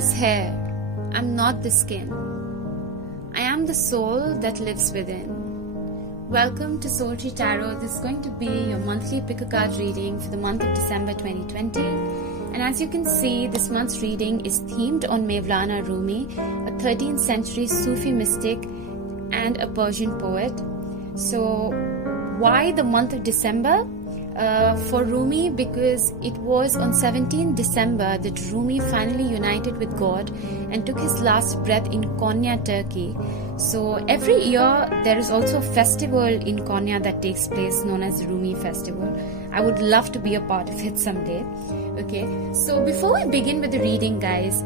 this hair, I'm not the skin. I am the soul that lives within. Welcome to Soul Tree Tarot. This is going to be your monthly pick a card reading for the month of December 2020. And as you can see, this month's reading is themed on Mevlana Rumi, a 13th century Sufi mystic and a Persian poet. So why the month of December? For Rumi, because it was on 17th December that Rumi finally united with God and took his last breath in Konya, Turkey. So every year there is also a festival in Konya that takes place known as the Rumi Festival. I would love to be a part of it someday. Okay, so before we begin with the reading, guys,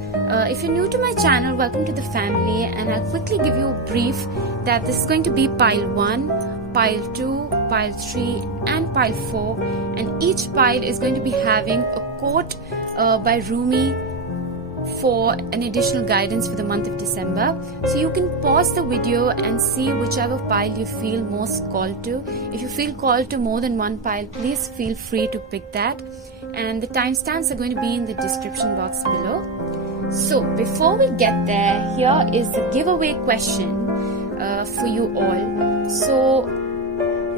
if you're new to my channel, welcome to the family, and I'll quickly give you a brief that this is going to be pile 1, pile 2, pile 3 and pile 4, and each pile is going to be having a quote by Rumi for an additional guidance for the month of December. So you can pause the video and see whichever pile you feel most called to. If you feel called to more than one pile, please feel free to pick that, and the timestamps are going to be in the description box below. So before we get there, here is the giveaway question for you all. So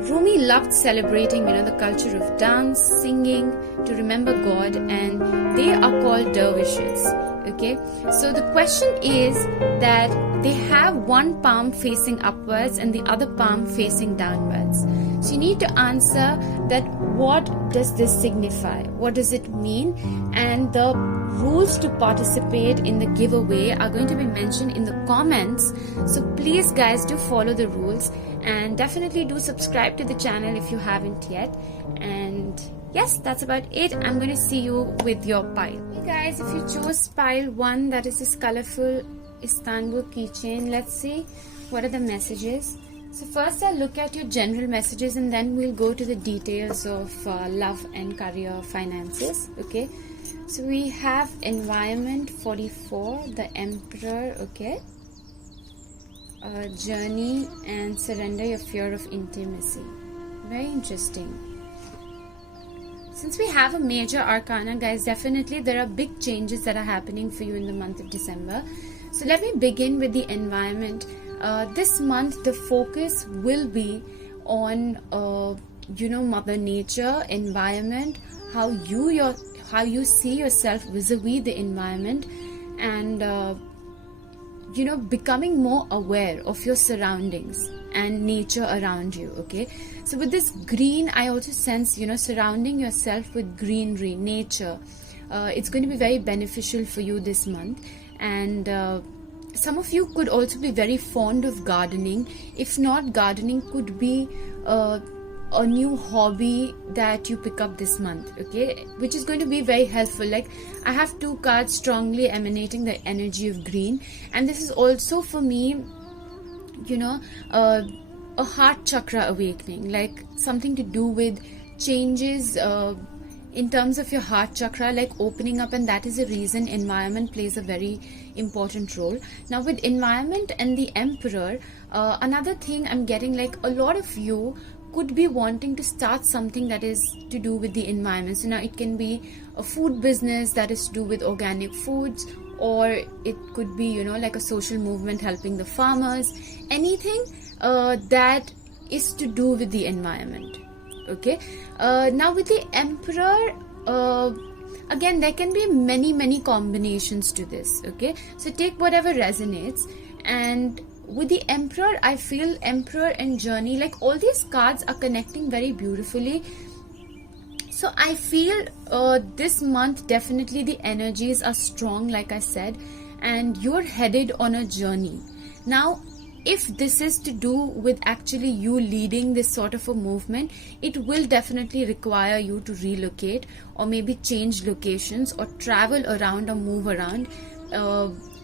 Rumi loved celebrating, the culture of dance, singing, to remember God, and they are called dervishes. Okay, so the question is that they have one palm facing upwards and the other palm facing downwards. So you need to answer that what does this signify? What does it mean? And the rules to participate in the giveaway are going to be mentioned in the comments. So please guys, do follow the rules and definitely do subscribe to the channel if you haven't yet. And yes, that's about it. I'm going to see you with your pile. Hey guys, if you chose pile 1, that is this colorful Istanbul keychain, let's see what are the messages. So first I'll look at your general messages and then we'll go to the details of love and career finances. Okay, so we have environment 44, the emperor. Okay, journey and surrender your fear of intimacy. Very interesting. Since we have a major arcana, guys, definitely there are big changes that are happening for you in the month of December. So let me begin with the environment. This month the focus will be on Mother Nature, environment, how you see yourself vis-a-vis the environment, and becoming more aware of your surroundings and nature around you. Okay, so with this green, I also sense surrounding yourself with greenery, nature. It's going to be very beneficial for you this month. And some of you could also be very fond of gardening. If not, gardening could be a new hobby that you pick up this month, okay, which is going to be very helpful. Like, I have 2 cards strongly emanating the energy of green, and this is also for me a heart chakra awakening, like something to do with changes in terms of your heart chakra, like opening up, and that is the reason environment plays a very important role. Now with environment and the emperor, another thing I'm getting, like a lot of you could be wanting to start something that is to do with the environment. So now it can be a food business that is to do with organic foods, or it could be like a social movement helping the farmers, anything that is to do with the environment. Okay, now with the emperor, again there can be many combinations to this. Okay, so take whatever resonates. And with the emperor, I feel emperor and journey, like all these cards are connecting very beautifully. So I feel this month definitely the energies are strong, like I said, and you're headed on a journey. Now if this is to do with actually you leading this sort of a movement, it will definitely require you to relocate or maybe change locations or travel around or move around.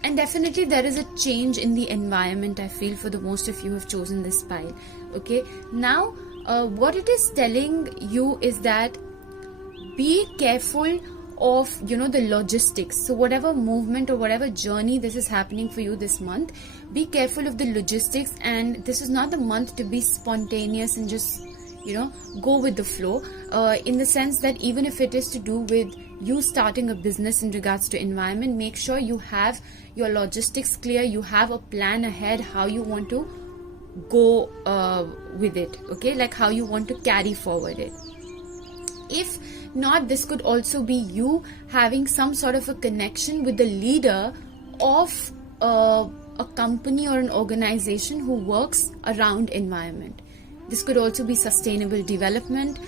And definitely there is a change in the environment, I feel, for the most of you who have chosen this pile. Okay, now what it is telling you is that be careful of the logistics. So whatever movement or whatever journey this is happening for you this month, be careful of the logistics. And this is not the month to be spontaneous and just go with the flow, in the sense that even if it is to do with you starting a business in regards to environment, make sure you have your logistics clear, you have a plan ahead how you want to go with it, okay, like how you want to carry forward it. If not, this could also be you having some sort of a connection with the leader of a company or an organization who works around environment. This could also be sustainable development,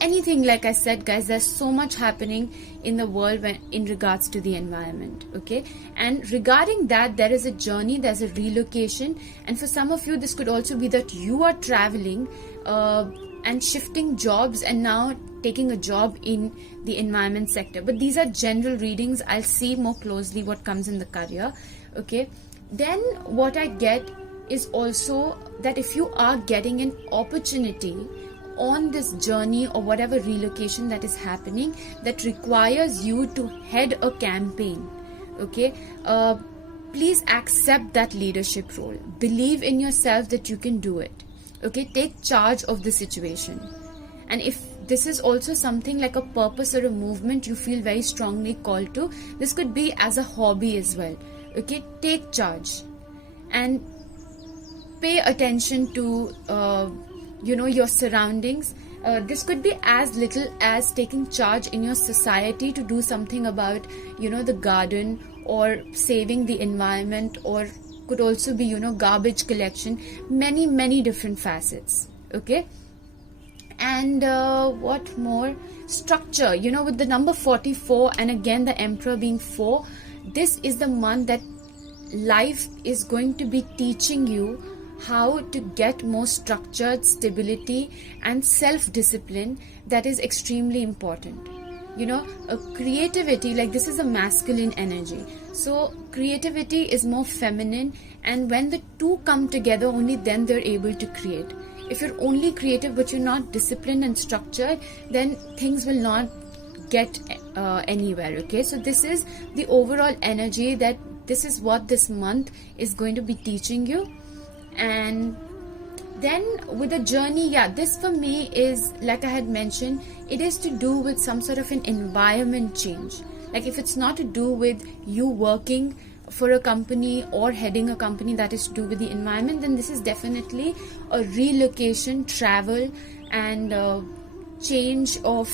anything. Like I said, guys, there's so much happening in the world in regards to the environment, okay? And regarding that, there is a journey, there's a relocation, and for some of you, this could also be that you are traveling and shifting jobs and now taking a job in the environment sector. But these are general readings. I'll see more closely what comes in the career, okay? Then what I get is also that if you are getting an opportunity on this journey or whatever relocation that is happening that requires you to head a campaign, okay, please accept that leadership role. Believe in yourself that you can do it, okay? Take charge of the situation. And if this is also something like a purpose or a movement you feel very strongly called to, this could be as a hobby as well, okay? Take charge and pay attention to your surroundings. This could be as little as taking charge in your society to do something about the garden or saving the environment, or could also be garbage collection. Many different facets, okay? And what more? Structure, with the number 44 and again the Emperor being 4, this is the month that life is going to be teaching you how to get more structured, stability and self-discipline. That is extremely important. Creativity, like this is a masculine energy, so creativity is more feminine, and when the two come together, only then they're able to create. If you're only creative but you're not disciplined and structured, then things will not get anywhere, okay? So this is the overall energy, that this is what this month is going to be teaching you. And then with the journey, this for me is, like I had mentioned, it is to do with some sort of an environment change. Like if it's not to do with you working for a company or heading a company that is to do with the environment, then this is definitely a relocation, travel, and change of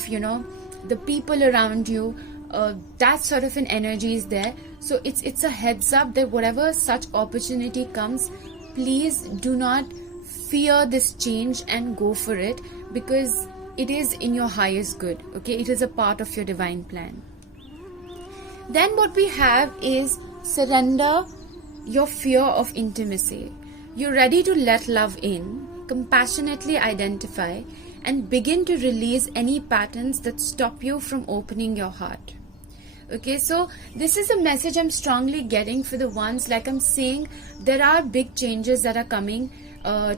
the people around you. That sort of an energy is there. So it's a heads up that whatever such opportunity comes, please do not fear this change and go for it, because it is in your highest good, okay? It is a part of your divine plan. Then what we have is surrender your fear of intimacy. You're ready to let love in, compassionately identify, and begin to release any patterns that stop you from opening your heart. Okay, so this is a message I'm strongly getting for the ones, like I'm saying, there are big changes that are coming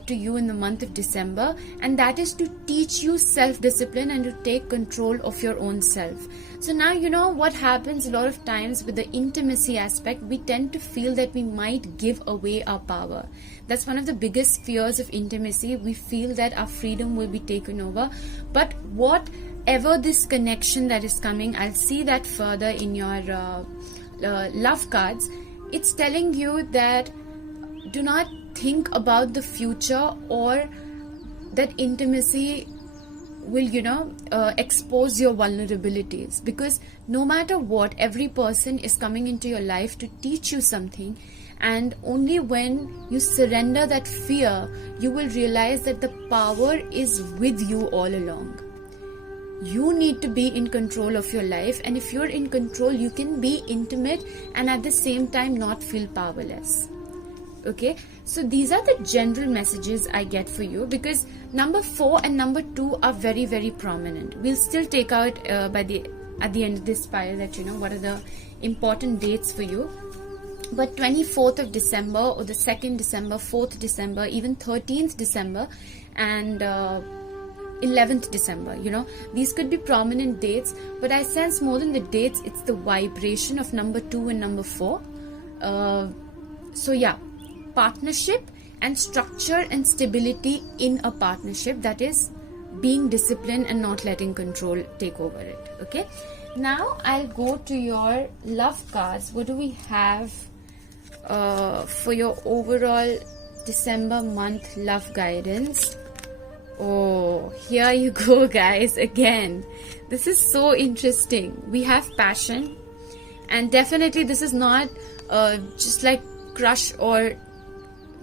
to you in the month of December, and that is to teach you self-discipline and to take control of your own self. So now what happens a lot of times with the intimacy aspect, we tend to feel that we might give away our power. That's one of the biggest fears of intimacy. We feel that our freedom will be taken over. But whatever this connection that is coming, I'll see that further in your love cards. It's telling you that do not think about the future, or that intimacy will expose your vulnerabilities, because no matter what, every person is coming into your life to teach you something, and only when you surrender that fear, you will realize that the power is with you all along. You need to be in control of your life, and if you're in control, you can be intimate and at the same time not feel powerless. Okay, so these are the general messages I get for you, because number 4 and number 2 are very, very prominent. We'll still take out at the end of this spiral that what are the important dates for you. But 24th of December, or the 2nd December, 4th December, even 13th December, and 11th December, these could be prominent dates, but I sense more than the dates, it's the vibration of number 2 and number 4. So yeah, partnership and structure and stability in a partnership, that is being disciplined and not letting control take over it. Okay, now I'll go to your love cards. What do we have for your overall December month love guidance? Oh, here you go, guys. Again, this is so interesting. We have passion, and definitely this is not just like crush or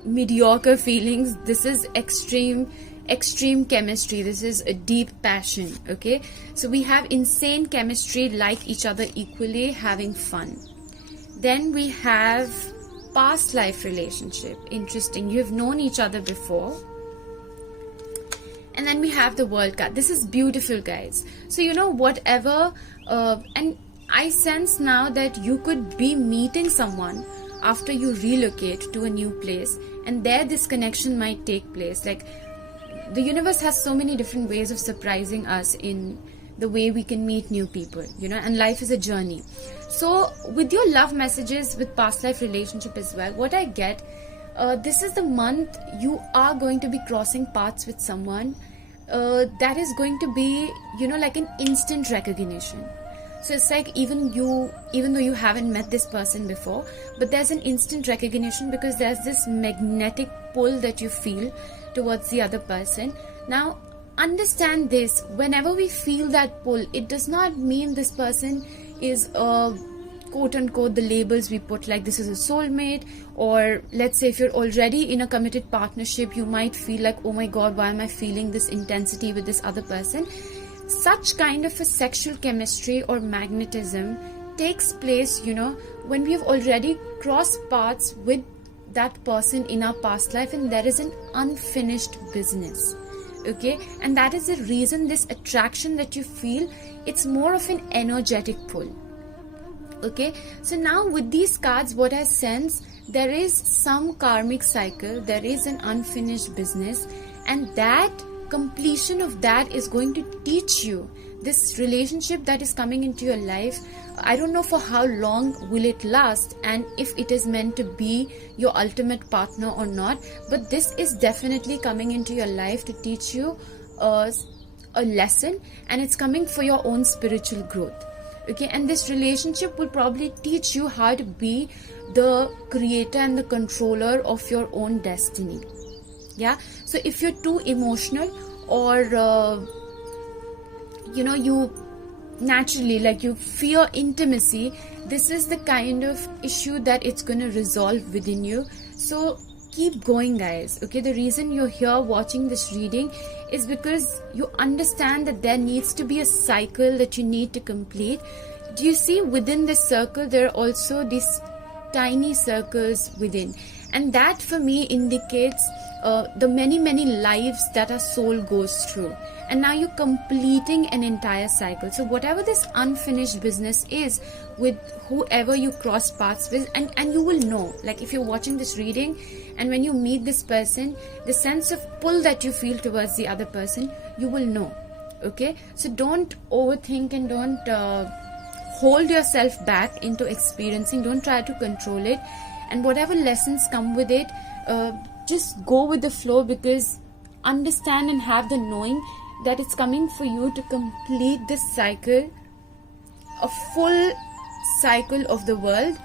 mediocre feelings. This is extreme chemistry. This is a deep passion. Okay, so we have insane chemistry, like each other equally, having fun. Then we have past life relationship. Interesting, you have known each other before. And then we have the World card. This is beautiful, guys. So whatever and I sense now that you could be meeting someone after you relocate to a new place, and there this connection might take place. Like, the universe has so many different ways of surprising us in the way we can meet new people, and life is a journey. So with your love messages, with past life relationship as well, what I get, this is the month you are going to be crossing paths with someone that is going to be, like an instant recognition. So it's like even though you haven't met this person before, but there's an instant recognition because there's this magnetic pull that you feel towards the other person. Now, understand this: whenever we feel that pull, it does not mean this person is quote unquote the labels we put, like this is a soulmate, or let's say if you're already in a committed partnership, you might feel like, oh my god, why am I feeling this intensity with this other person? Such kind of a sexual chemistry or magnetism takes place, when we have already crossed paths with that person in our past life, and there is an unfinished business. Okay, and that is the reason this attraction that you feel, it's more of an energetic pull. Okay, so now with these cards, what I sense, there is some karmic cycle, there is an unfinished business, and that completion of that is going to teach you this relationship that is coming into your life. I don't know for how long will it last, and if it is meant to be your ultimate partner or not, but this is definitely coming into your life to teach you a lesson, and it's coming for your own spiritual growth. Okay, and this relationship will probably teach you how to be the creator and the controller of your own destiny. Yeah, so if you're too emotional, or you naturally, like, you fear intimacy, this is the kind of issue that it's going to resolve within you. So keep going, guys. Okay, the reason you're here watching this reading is because you understand that there needs to be a cycle that you need to complete. Do you see, within this circle there are also these tiny circles within, and that for me indicates the many lives that our soul goes through, and now you're completing an entire cycle. So whatever this unfinished business is with whoever you cross paths with, and you will know, like, if you're watching this reading and when you meet this person, the sense of pull that you feel towards the other person, you will know. Okay, so don't overthink and don't hold yourself back into experiencing. Don't try to control it, and whatever lessons come with it, just go with the flow, because understand and have the knowing that it's coming for you to complete this cycle, a full cycle of the world.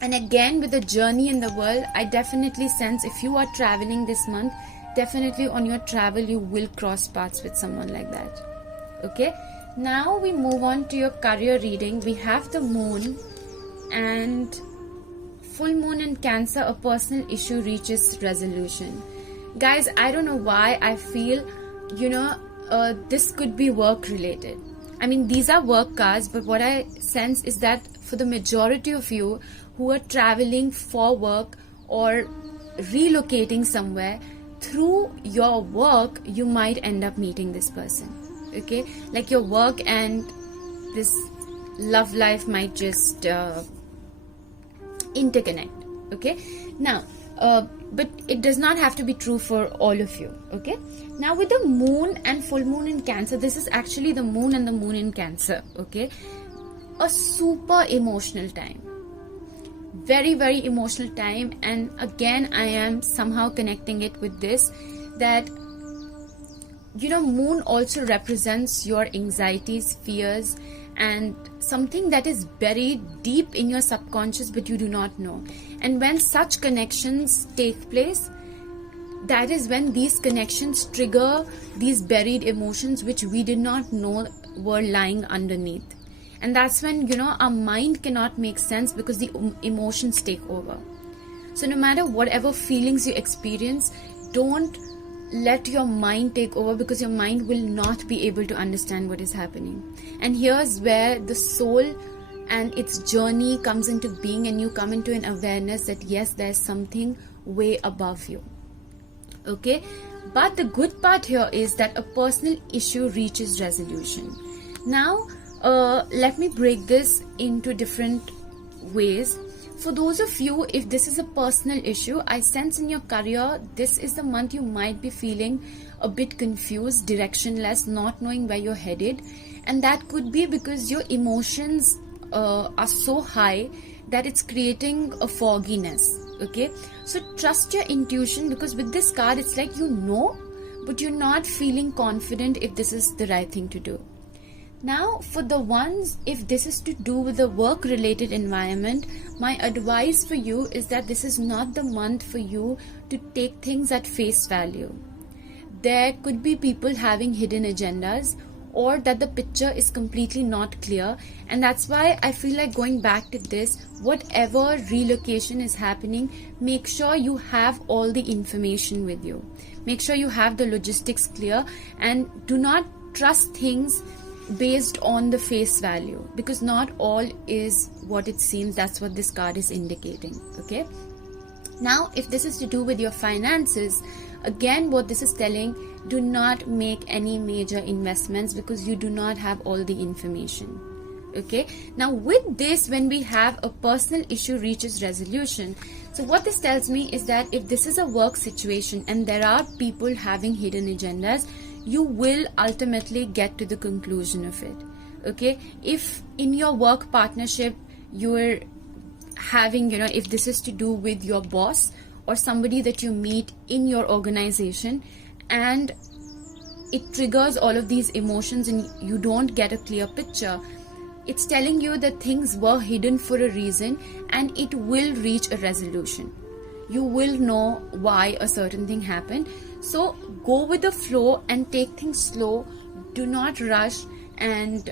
And again, with the journey in the world, I definitely sense, if you are traveling this month, definitely on your travel you will cross paths with someone like that. Okay, now we move on to your career reading. We have the moon and full moon in Cancer. A personal issue reaches resolution. Guys, I don't know why I feel this could be work related. I mean, these are work cards, but what I sense is that for the majority of you who are traveling for work or relocating somewhere, through your work you might end up meeting this person. Okay, like your work and this love life might just interconnect. Okay, now but it does not have to be true for all of you. Okay, now with the moon and full moon in Cancer, this is actually the moon and the moon in Cancer. Okay, a super emotional time, very emotional time. And again, I am somehow connecting it with this, that moon also represents your anxieties, fears, and something that is buried deep in your subconscious but you do not know. And when such connections take place, that is when these connections trigger these buried emotions which we did not know were lying underneath. And that's when, our mind cannot make sense because the emotions take over. So no matter whatever feelings you experience, don't let your mind take over, because your mind will not be able to understand what is happening. And here's where the soul and its journey comes into being, and you come into an awareness that yes, there's something way above you. Okay, but the good part here is that a personal issue reaches resolution. Now let me break this into different ways. For those of you, if this is a personal issue, I sense in your career, this is the month you might be feeling a bit confused, directionless, not knowing where you're headed. And that could be because your emotions are so high that it's creating a fogginess. Okay, so trust your intuition, because with this card, it's like but you're not feeling confident if this is the right thing to do. Now, for the ones, if this is to do with the work-related environment, my advice for you is that this is not the month for you to take things at face value. There could be people having hidden agendas, or that the picture is completely not clear. And that's why I feel like going back to this, whatever relocation is happening, make sure you have all the information with you. Make sure you have the logistics clear, and do not trust things based on the face value, because not all is what it seems. That's what this card is indicating. Okay, now if this is to do with your finances, again what this is telling, do not make any major investments because you do not have all the information. Okay, now with this, when we have a personal issue reaches resolution, so what this tells me is that if this is a work situation and there are people having hidden agendas, you will ultimately get to the conclusion of it. Okay, if in your work partnership you're having, if this is to do with your boss or somebody that you meet in your organization, and it triggers all of these emotions and you don't get a clear picture, it's telling you that things were hidden for a reason, and it will reach a resolution. You will know why a certain thing happened. So go with the flow and take things slow. Do not rush. And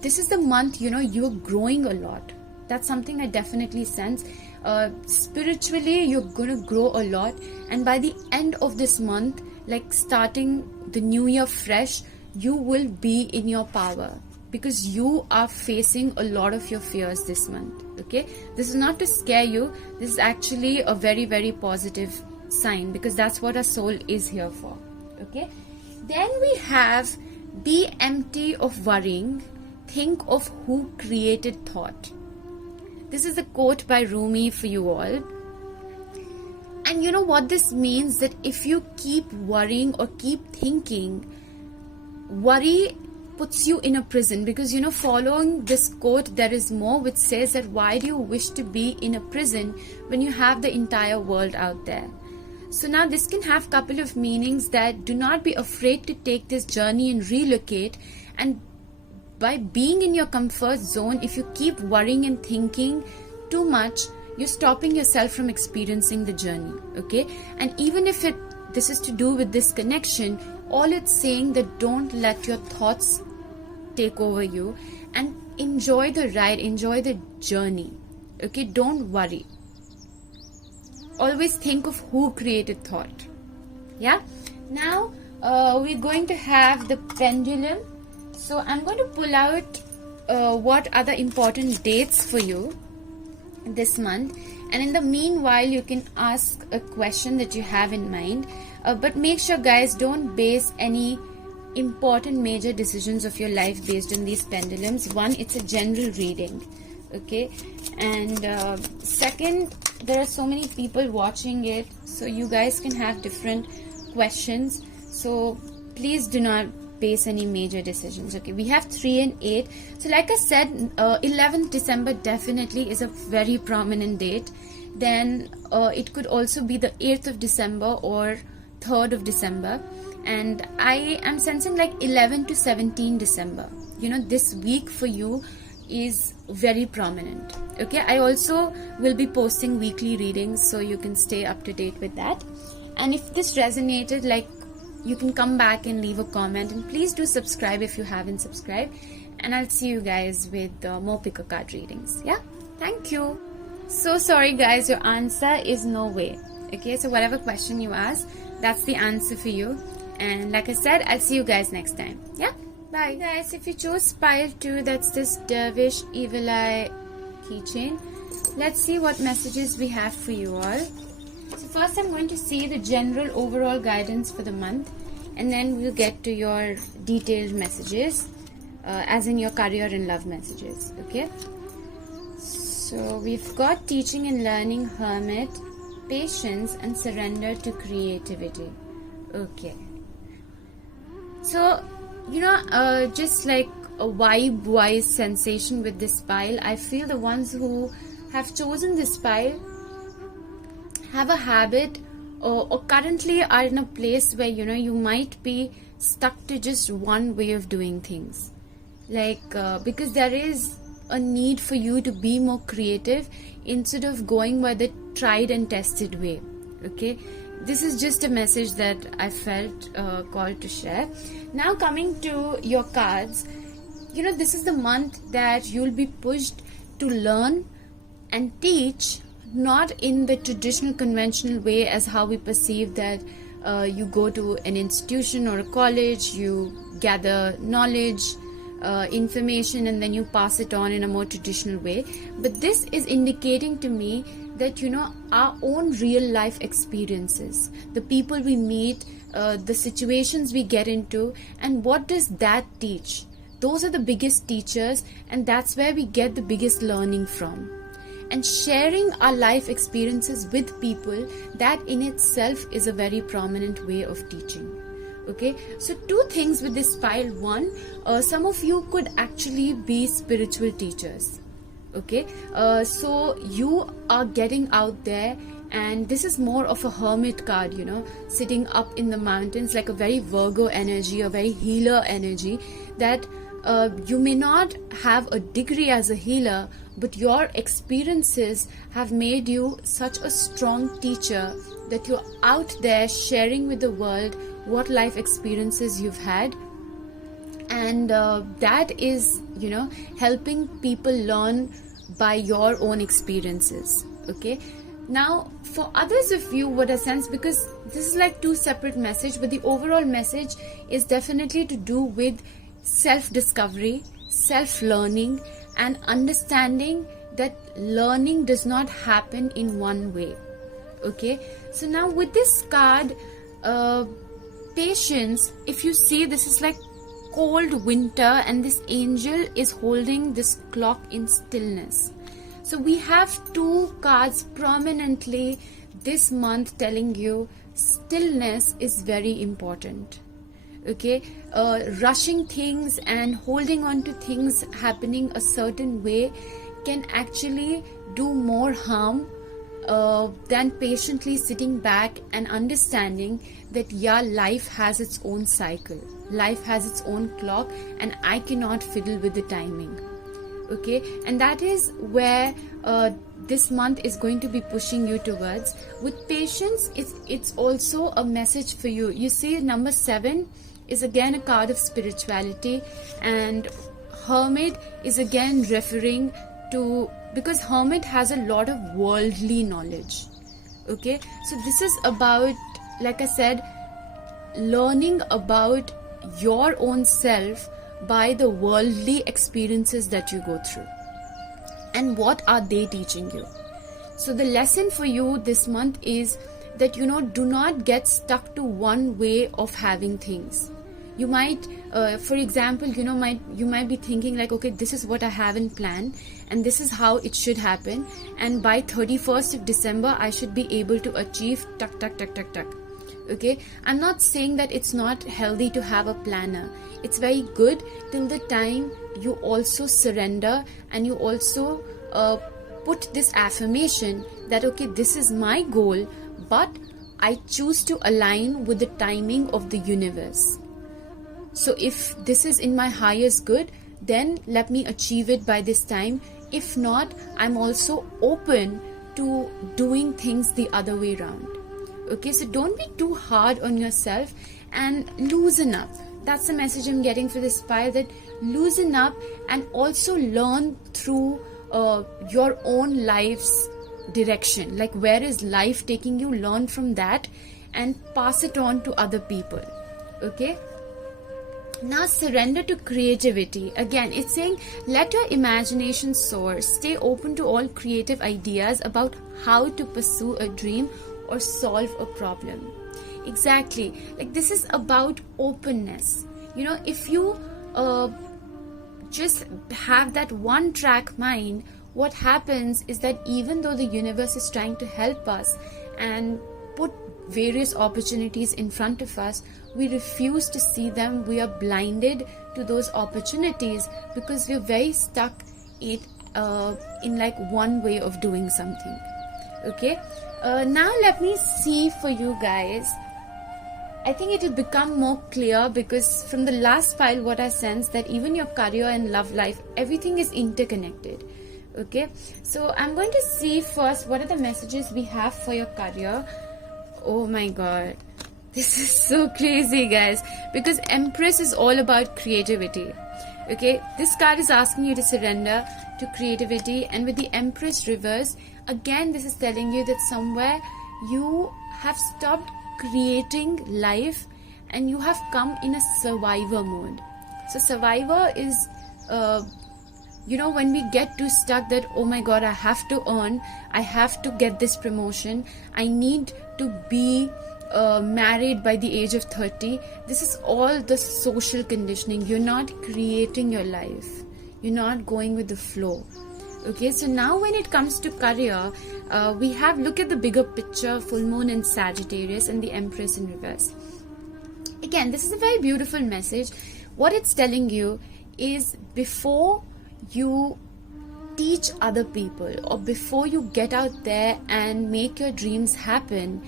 this is the month, you're growing a lot. That's something I definitely sense. Spiritually, you're going to grow a lot. And by the end of this month, like starting the new year fresh, you will be in your power, because you are facing a lot of your fears this month. Okay, this is not to scare you. This is actually a very, very positive sign, because that's what our soul is here for. Okay, then we have, be empty of worrying, think of who created thought. This is a quote by Rumi for you all. And you know what this means, that if you keep worrying or keep thinking, worry puts you in a prison, because following this quote there is more which says that why do you wish to be in a prison when you have the entire world out there. So now this can have a couple of meanings, that do not be afraid to take this journey and relocate. And by being in your comfort zone, if you keep worrying and thinking too much, you're stopping yourself from experiencing the journey. Okay, and even if this is to do with this connection, all it's saying that don't let your thoughts take over you, and enjoy the ride, enjoy the journey. Okay, don't worry. Always think of who created thought. Yeah, now we're going to have the pendulum. So I'm going to pull out what are the important dates for you this month, and in the meanwhile you can ask a question that you have in mind, but make sure, guys, don't base any important major decisions of your life based on these pendulums. One, it's a general reading. Okay, and second, there are so many people watching it, so you guys can have different questions, so please do not base any major decisions. Okay, we have 3 and 8. So like I said, 11th December definitely is a very prominent date. Then it could also be the 8th of December or 3rd of December, and I am sensing like 11 to 17 December. This week for you is very prominent. Okay, I also will be posting weekly readings, so you can stay up to date with that. And if this resonated, like, you can come back and leave a comment, and please do subscribe if you haven't subscribed, and I'll see you guys with more pick a card readings. Yeah, thank you. So sorry guys, your answer is no way. Okay, so whatever question you ask, that's the answer for you. And like I said, I'll see you guys next time. Yeah, bye guys. If you chose Spire 2, that's this Dervish Evil Eye keychain. Let's see what messages we have for you all. So first I'm going to see the general overall guidance for the month, and then we'll get to your detailed messages, as in your career and love messages. Okay, so we've got teaching and learning, Hermit, patience, and surrender to creativity. Okay, so just like a vibe-wise sensation with this pile, I feel the ones who have chosen this pile have a habit, or currently are in a place where you might be stuck to just one way of doing things, like because there is a need for you to be more creative instead of going by the tried and tested way. Okay, this is just a message that I felt called to share. Now coming to your cards, this is the month that you'll be pushed to learn and teach, not in the traditional conventional way as how we perceive that you go to an institution or a college, you gather knowledge, information, and then you pass it on in a more traditional way. But this is indicating to me that our own real life experiences, the people we meet, the situations we get into, and what does that teach? Those are the biggest teachers, and that's where we get the biggest learning from. And sharing our life experiences with people, that in itself is a very prominent way of teaching. Okay, so two things with this pile. One, some of you could actually be spiritual teachers. Okay, so you are getting out there, and this is more of a hermit card, sitting up in the mountains, like a very Virgo energy, a very healer energy, that you may not have a degree as a healer, but your experiences have made you such a strong teacher that you're out there sharing with the world what life experiences you've had, and that is helping people learn by your own experiences. Okay, now for others of you, what I sense, because this is like two separate messages, but the overall message is definitely to do with self-discovery, self-learning, and understanding that learning does not happen in one way. Okay, so now with this card, patience, if you see, this is like cold winter, and this angel is holding this clock in stillness. So we have two cards prominently this month telling you stillness is very important. Okay, rushing things and holding on to things happening a certain way can actually do more harm than patiently sitting back and understanding that life has its own cycle, life has its own clock, and I cannot fiddle with the timing. Okay, and that is where this month is going to be pushing you towards. With patience, it's also a message for you. You see, number 7 is again a card of spirituality, and Hermit is again referring to, because Hermit has a lot of worldly knowledge. Okay, so this is about, like I said, learning about your own self by the worldly experiences that you go through, and what are they teaching you. So the lesson for you this month is that do not get stuck to one way of having things. You might for example, you might be thinking like, okay, this is what I have in plan, and this is how it should happen, and by 31st of December I should be able to achieve tuck. Okay, I'm not saying that it's not healthy to have a planner. It's very good till the time you also surrender, and you also put this affirmation that, okay, this is my goal, but I choose to align with the timing of the universe. So if this is in my highest good, then let me achieve it by this time. If not, I'm also open to doing things the other way around. Okay, so don't be too hard on yourself and loosen up. That's the message I'm getting for this pile, that loosen up and also learn through your own life's direction. Like, where is life taking you? Learn from that and pass it on to other people. Okay? Now surrender to creativity. Again, it's saying let your imagination soar. Stay open to all creative ideas about how to pursue a dream or solve a problem. Exactly. Like, this is about openness. You know, if you just have that one track mind, what happens is that even though the universe is trying to help us and put various opportunities in front of us, we refuse to see them. We are blinded to those opportunities because we're very stuck in like one way of doing something. Okay, now let me see for you guys. I think it will become more clear, because from the last pile what I sense that even your career and love life, everything is interconnected. Okay, so I'm going to see first what are the messages we have for your career. Oh my god, this is so crazy, guys, because Empress is all about creativity. Okay, this card is asking you to surrender to creativity, and with the Empress reverse, again this is telling you that somewhere you have stopped creating life and you have come in a survivor mode. So survivor is you know, when we get too stuck that, oh my god, I have to earn, I have to get this promotion, I need to be married by the age of 30. This is all the social conditioning. You're not creating your life, you're not going with the flow. Okay, so now when it comes to career, we have, look at the bigger picture, full moon in Sagittarius and the Empress in reverse. Again, this is a very beautiful message. What it's telling you is, before you teach other people or before you get out there and make your dreams happen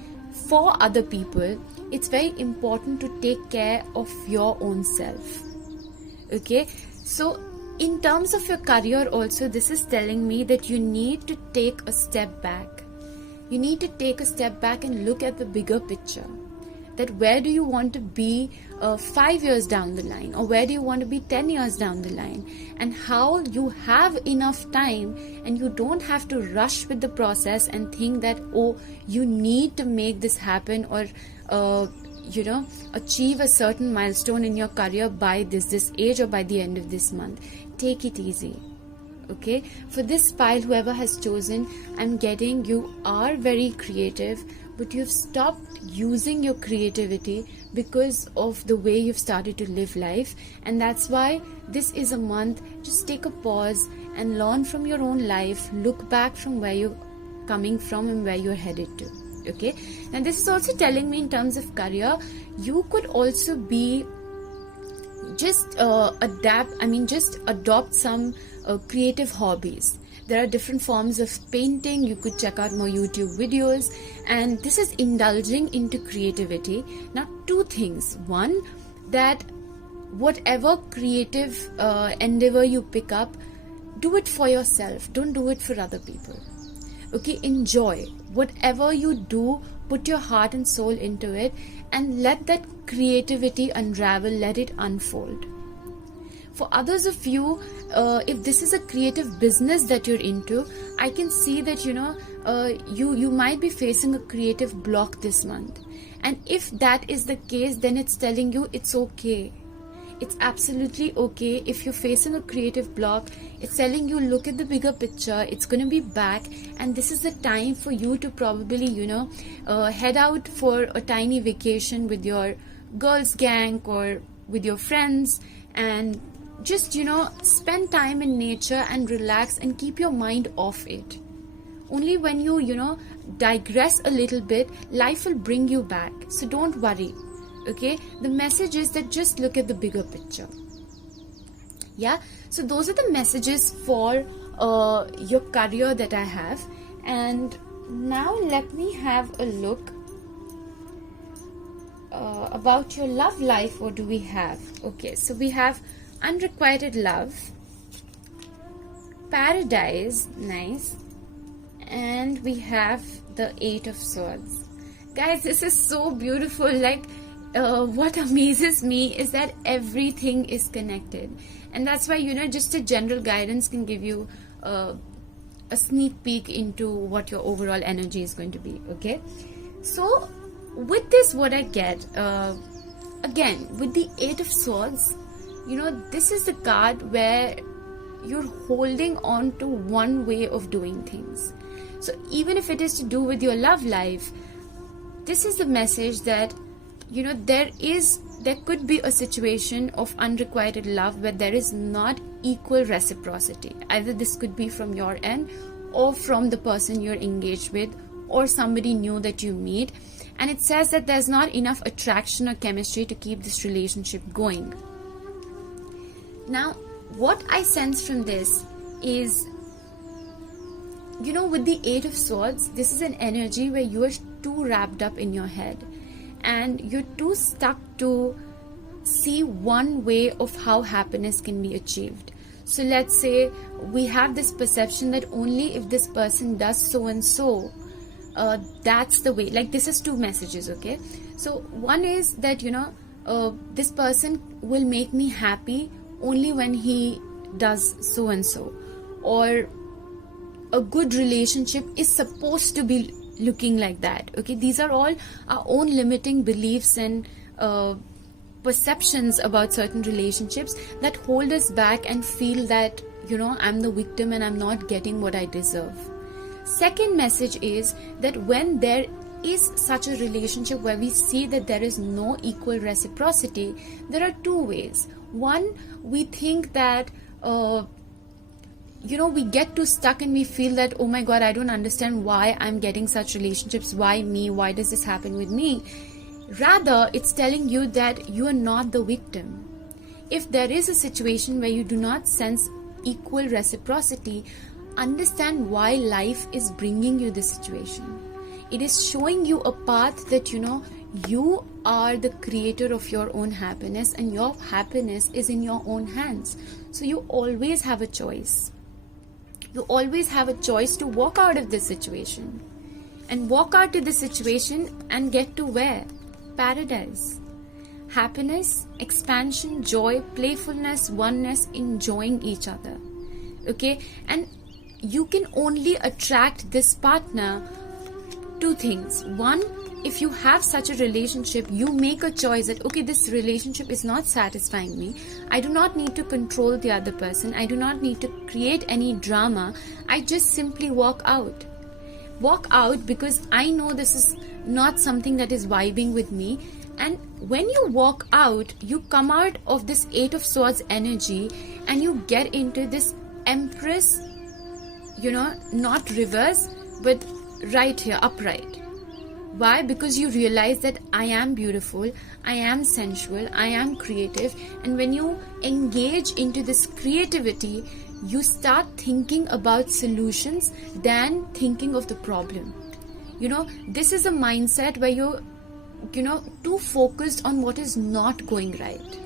for other people, it's very important to take care of your own self. Okay, so in terms of your career also, this is telling me that you need to take a step back. You need to take a step back and look at the bigger picture. That where do you want to be 5 years down the line, or where do you want to be 10 years down the line, and how you have enough time and you don't have to rush with the process and think that, oh, you need to make this happen or you know, achieve a certain milestone in your career by this age or by the end of this month. Take it easy. Okay, for this pile, whoever has chosen, I'm getting you are very creative, but you've stopped using your creativity because of the way you've started to live life, and that's why this is a month. Just take a pause and learn from your own life. Look back from where you're coming from and where you're headed to. Okay, and this is also telling me in terms of career, you could also be just adopt some creative hobbies. There are different forms of painting. You could check out more YouTube videos, and this is indulging into creativity. Now, two things. One, that whatever creative endeavor you pick up, do it for yourself. Don't do it for other people. Okay, enjoy whatever you do. Put your heart and soul into it and let that creativity unravel, let it unfold. For others of you, if this is a creative business that you're into, I can see that, you know, you might be facing a creative block this month. And if that is the case, then it's telling you it's okay. It's absolutely okay if you're facing a creative block. It's telling you, look at the bigger picture. It's going to be back, and this is the time for you to probably, you know, head out for a tiny vacation with your girls gang or with your friends, and just, you know, spend time in nature and relax and keep your mind off it. Only when you know, digress a little bit, life will bring you back. So don't worry. Okay, the message is that just look at the bigger picture. Yeah, so those are the messages for your career that I have. And now let me have a look about your love life, what do we have? Okay, so we have unrequited love, paradise, nice, and we have the Eight of Swords. Guys, this is so beautiful. Like, what amazes me is that everything is connected, and that's why, you know, just a general guidance can give you a sneak peek into what your overall energy is going to be. Okay, so with this, what I get, again, with the Eight of Swords, you know, this is the card where you're holding on to one way of doing things. So even if it is to do with your love life, this is the message that, you know, there could be a situation of unrequited love where there is not equal reciprocity. Either this could be from your end or from the person you're engaged with or somebody new that you meet. And it says that there's not enough attraction or chemistry to keep this relationship going. Now, what I sense from this is, you know, with the Eight of Swords, this is an energy where you are too wrapped up in your head and you're too stuck to see one way of how happiness can be achieved. So let's say we have this perception that only if this person does so and so, that's the way. Like, this is two messages, okay? So one is that, you know, this person will make me happy only when he does so and so, or a good relationship is supposed to be looking like that. Okay, these are all our own limiting beliefs and perceptions about certain relationships that hold us back and feel that, you know, I'm the victim and I'm not getting what I deserve. Second message is that when there is such a relationship where we see that there is no equal reciprocity, there are two ways. One, we think that you know, we get too stuck and we feel that, oh my God, I don't understand why I'm getting such relationships. Why me? Why does this happen with me? Rather, it's telling you that you are not the victim. If there is a situation where you do not sense equal reciprocity, understand why life is bringing you this situation. It is showing you a path that, you know, you are the creator of your own happiness and your happiness is in your own hands. So you always have a choice. You always have a choice to walk out of this situation. And walk out of this situation and get to where? Paradise. Happiness, expansion, joy, playfulness, oneness, enjoying each other. Okay? And you can only attract this partner two things. One, if you have such a relationship, you make a choice that, okay, this relationship is not satisfying me. I do not need to control the other person. I do not need to create any drama. I just simply walk out. Walk out because I know this is not something that is vibing with me. And when you walk out, you come out of this Eight of Swords energy and you get into this Empress, you know, not reverse, but right here, upright. Why? Because you realize that I am beautiful, I am sensual, I am creative, and when you engage into this creativity, you start thinking about solutions than thinking of the problem. You know, this is a mindset where you're, you know, too focused on what is not going right.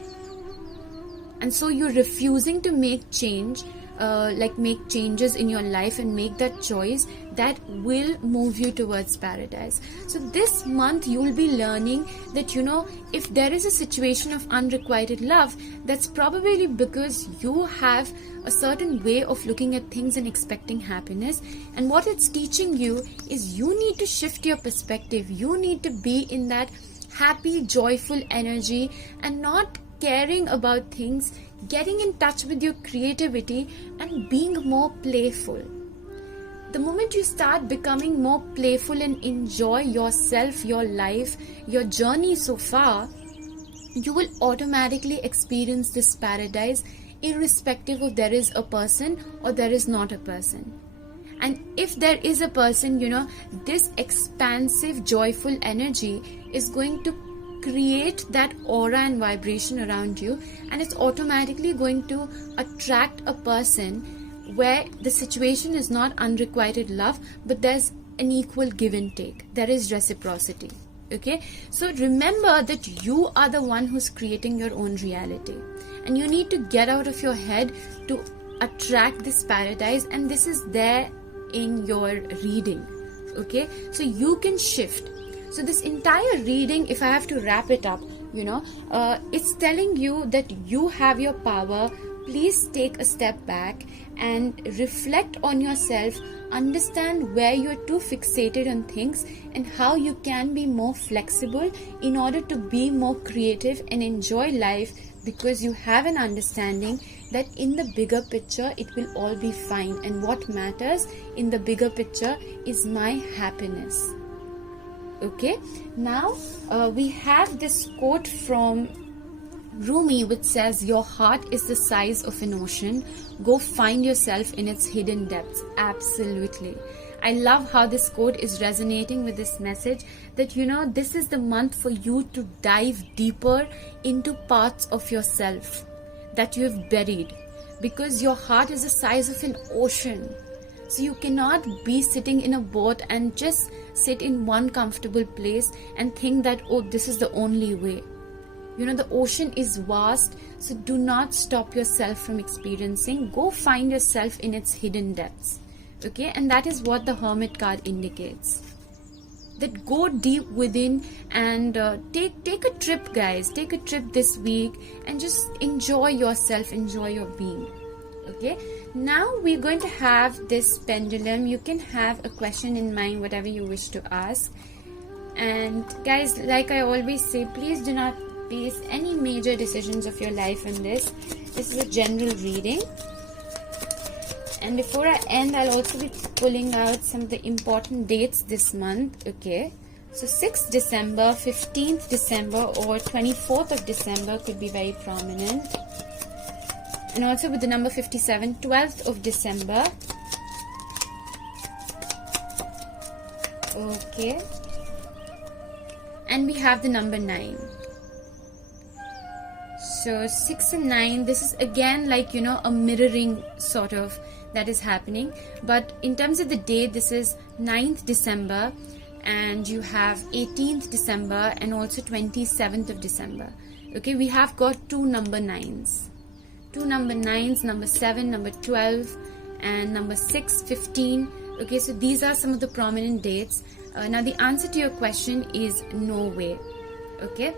And so you're refusing to make change, make changes in your life and make that choice that will move you towards paradise. So this month you will be learning that, you know, if there is a situation of unrequited love, that's probably because you have a certain way of looking at things and expecting happiness. And what it's teaching you is you need to shift your perspective. You need to be in that happy, joyful energy and not caring about things, getting in touch with your creativity and being more playful. The moment you start becoming more playful and enjoy yourself, your life, your journey so far, you will automatically experience this paradise irrespective of there is a person or there is not a person. And if there is a person, you know, this expansive, joyful energy is going to create that aura and vibration around you, and it's automatically going to attract a person where the situation is not unrequited love, but there's an equal give and take. There is reciprocity. Okay, so remember that you are the one who's creating your own reality, and you need to get out of your head to attract this paradise, and this is there in your reading. Okay, so you can shift. So this entire reading, if I have to wrap it up, it's telling you that you have your power. Please take a step back and reflect on yourself, understand where you're too fixated on things and how you can be more flexible in order to be more creative and enjoy life, because you have an understanding that in the bigger picture it will all be fine, and what matters in the bigger picture is my happiness. Okay, now we have this quote from Rumi which says, your heart is the size of an ocean, go find yourself in its hidden depths. Absolutely. I love how this quote is resonating with this message that this is the month for you to dive deeper into parts of yourself that you have buried, because your heart is the size of an ocean. So you cannot be sitting in a boat and just sit in one comfortable place and think that, oh, this is the only way. The ocean is vast, so do not stop yourself from experiencing. Go find yourself in its hidden depths. Okay, and that is what the Hermit card indicates. That go deep within and take a trip, guys. Take a trip this week and just enjoy yourself, enjoy your being. Okay, now we're going to have this pendulum. You can have a question in mind, whatever you wish to ask. And guys, like I always say, please do not base any major decisions of your life on this. This is a general reading. And before I end, I'll also be pulling out some of the important dates this month. Okay, so 6th December, 15th December or 24th of December could be very prominent. And also with the number 57, 12th of December. Okay, and we have the number 9. So 6 and 9, this is again like a mirroring sort of that is happening, but in terms of the date, this is 9th December, and you have 18th December and also 27th of December. Okay, we have got two number 9s, number 7, number 12, and number 6, 15. Okay, so these are some of the prominent dates. Now the answer to your question is no way. Okay,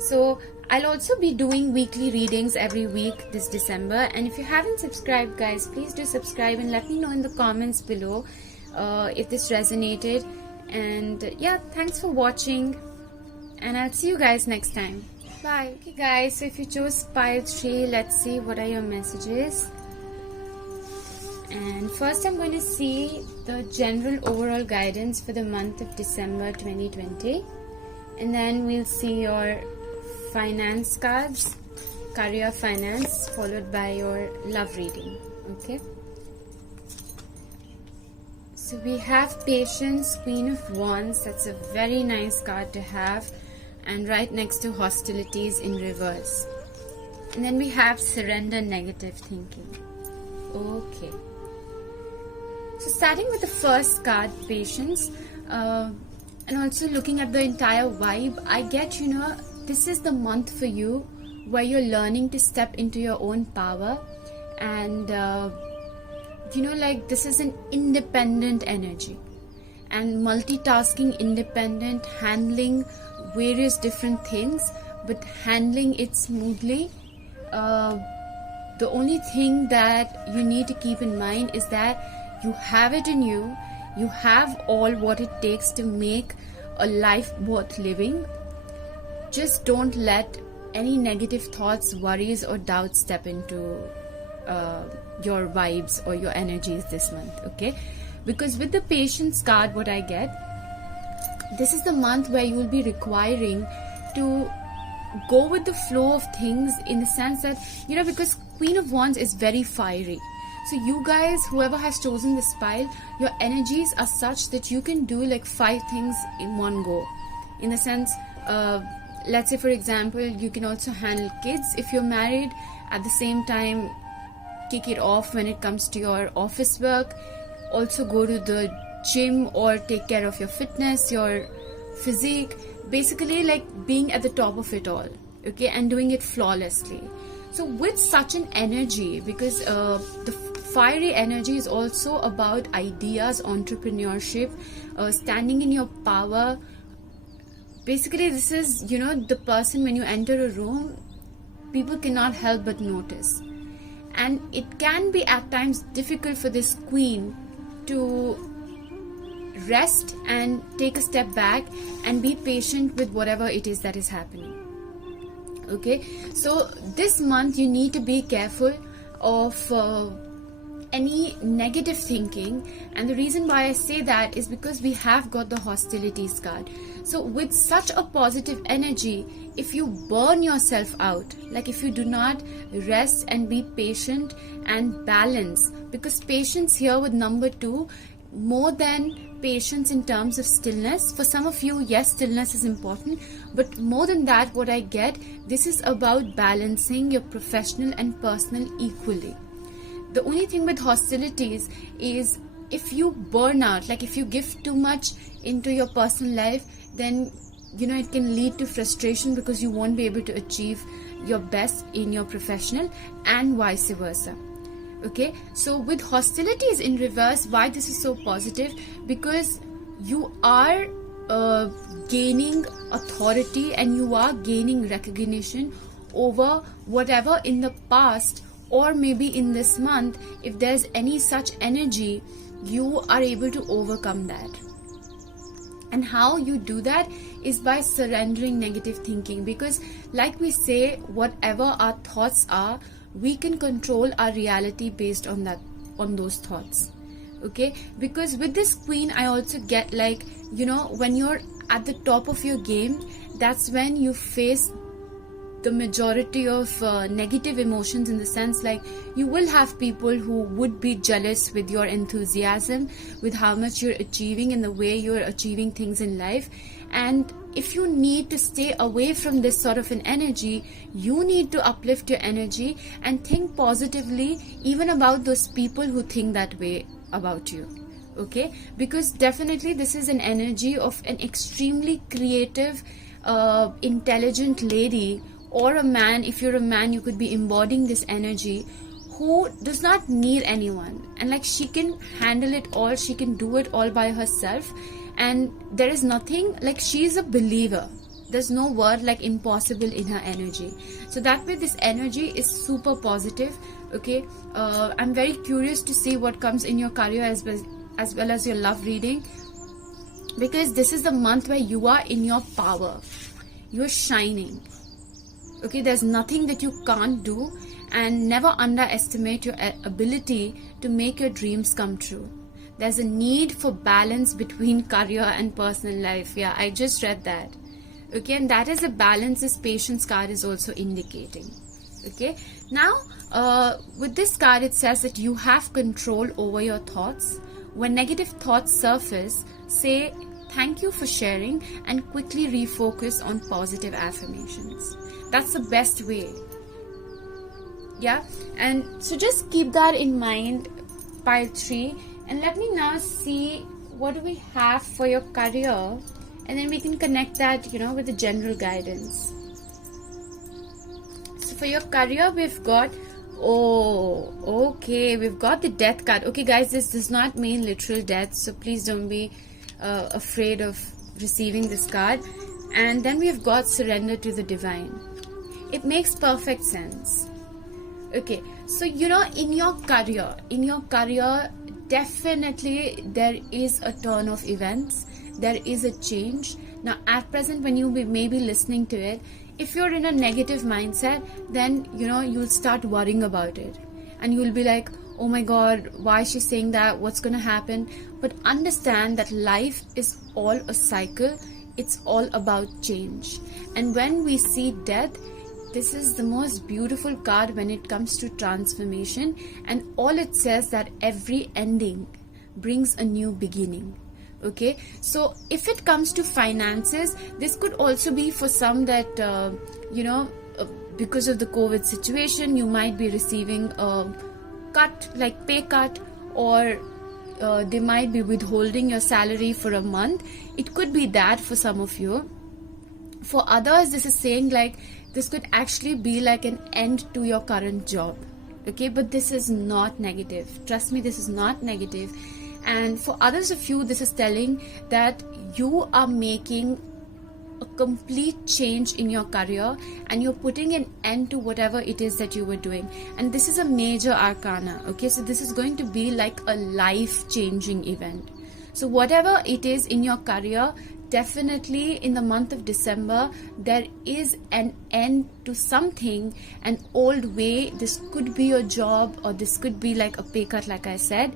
so I'll also be doing weekly readings every week this December, and if you haven't subscribed, guys, please do subscribe and let me know in the comments below if this resonated. And yeah, thanks for watching, and I'll see you guys next time. Bye. Okay guys, so if you chose pile 3, let's see what are your messages. And first I'm going to see the general overall guidance for the month of December 2020, and then we'll see your finance cards, career finance, followed by your love reading. Okay, so we have Patience, Queen of Wands. That's a very nice card to have, and right next to Hostilities in reverse. And then we have Surrender, Negative Thinking. Okay, so starting with the first card, Patience, and also looking at the entire vibe, I get this is the month for you where you're learning to step into your own power, and like this is an independent energy, and multitasking, independent, handling various different things, but handling it smoothly. The only thing that you need to keep in mind is that you have it in you. You have all what it takes to make a life worth living. Just don't let any negative thoughts, worries or doubts step into your vibes or your energies this month. Okay, because with the Patience card, what I get, this is the month where you will be requiring to go with the flow of things, in the sense that because Queen of Wands is very fiery. So you guys, whoever has chosen this pile, your energies are such that you can do like 5 things in one go. In the sense, let's say for example, you can also handle kids if you're married, at the same time kick it off when it comes to your office work, also go to the gym or take care of your fitness, your physique, basically like being at the top of it all, okay, and doing it flawlessly. So with such an energy, because the fiery energy is also about ideas, entrepreneurship, standing in your power. Basically, this is, the person, when you enter a room, people cannot help but notice. And it can be at times difficult for this queen to rest and take a step back and be patient with whatever it is that is happening. Okay, so this month you need to be careful of any negative thinking, and the reason why I say that is because we have got the hostilities card. So with such a positive energy, if you burn yourself out, like if you do not rest and be patient and balance, because patience here with number 2, more than patience in terms of stillness. For some of you, yes, stillness is important, but more than that, what I get, this is about balancing your professional and personal equally. The only thing with hostilities is if you burn out, like if you give too much into your personal life, then it can lead to frustration because you won't be able to achieve your best in your professional, and vice versa. Okay, so with hostilities in reverse, why this is so positive? Because you are gaining authority and you are gaining recognition over whatever in the past, or maybe in this month, if there's any such energy, you are able to overcome that. And how you do that is by surrendering negative thinking, because like we say, whatever our thoughts are, we can control our reality based on those thoughts. Okay, because with this queen, I also get like, when you're at the top of your game, that's when you face the majority of negative emotions, in the sense like you will have people who would be jealous with your enthusiasm, with how much you're achieving and the way you're achieving things in life. And if you need to stay away from this sort of an energy, you need to uplift your energy and think positively even about those people who think that way about you. Okay, because definitely this is an energy of an extremely creative, intelligent lady, or a man. If you're a man, you could be embodying this energy, who does not need anyone, and like she can handle it all, she can do it all by herself, and there is nothing, like she's a believer. There's no word like impossible in her energy. So that way this energy is super positive. Okay, I'm very curious to see what comes in your career as well as your love reading, because this is the month where you are in your power, you're shining. Okay, there's nothing that you can't do, and never underestimate your ability to make your dreams come true. There's a need for balance between career and personal life. Yeah, I just read that. Okay, and that is a balance this patience card is also indicating. Okay, now with this card, it says that you have control over your thoughts. When negative thoughts surface, say thank you for sharing and quickly refocus on positive affirmations. That's the best way. Yeah, and so just keep that in mind, pile 3. And let me now see what do we have for your career, and then we can connect that, with the general guidance. So for your career, we've got, we've got the death card. Okay guys, this does not mean literal death, so please don't be afraid of receiving this card. And then we've got surrender to the divine. It makes perfect sense. Okay, so in your career, definitely there is a turn of events, there is a change. Now at present, when you may be listening to it, if you're in a negative mindset, then you'll start worrying about it, and you'll be like, oh my god, why is she saying that, what's gonna happen? But understand that life is all a cycle, it's all about change. And when we see death, this is the most beautiful card when it comes to transformation, and all it says that every ending brings a new beginning. Okay, so if it comes to finances, this could also be for some that because of the COVID situation, you might be receiving a cut, like pay cut, or they might be withholding your salary for a month. It could be that for some of you. For others, this is saying like this could actually be like an end to your current job. Okay, but this is not negative. Trust me, this is not negative. And for others of you, this is telling that you are making a complete change in your career and you're putting an end to whatever it is that you were doing. And this is a major arcana. Okay, so this is going to be like a life-changing event. So whatever it is in your career, definitely in the month of December, there is an end to something, an old way. This could be your job, or this could be like a pay cut, like I said.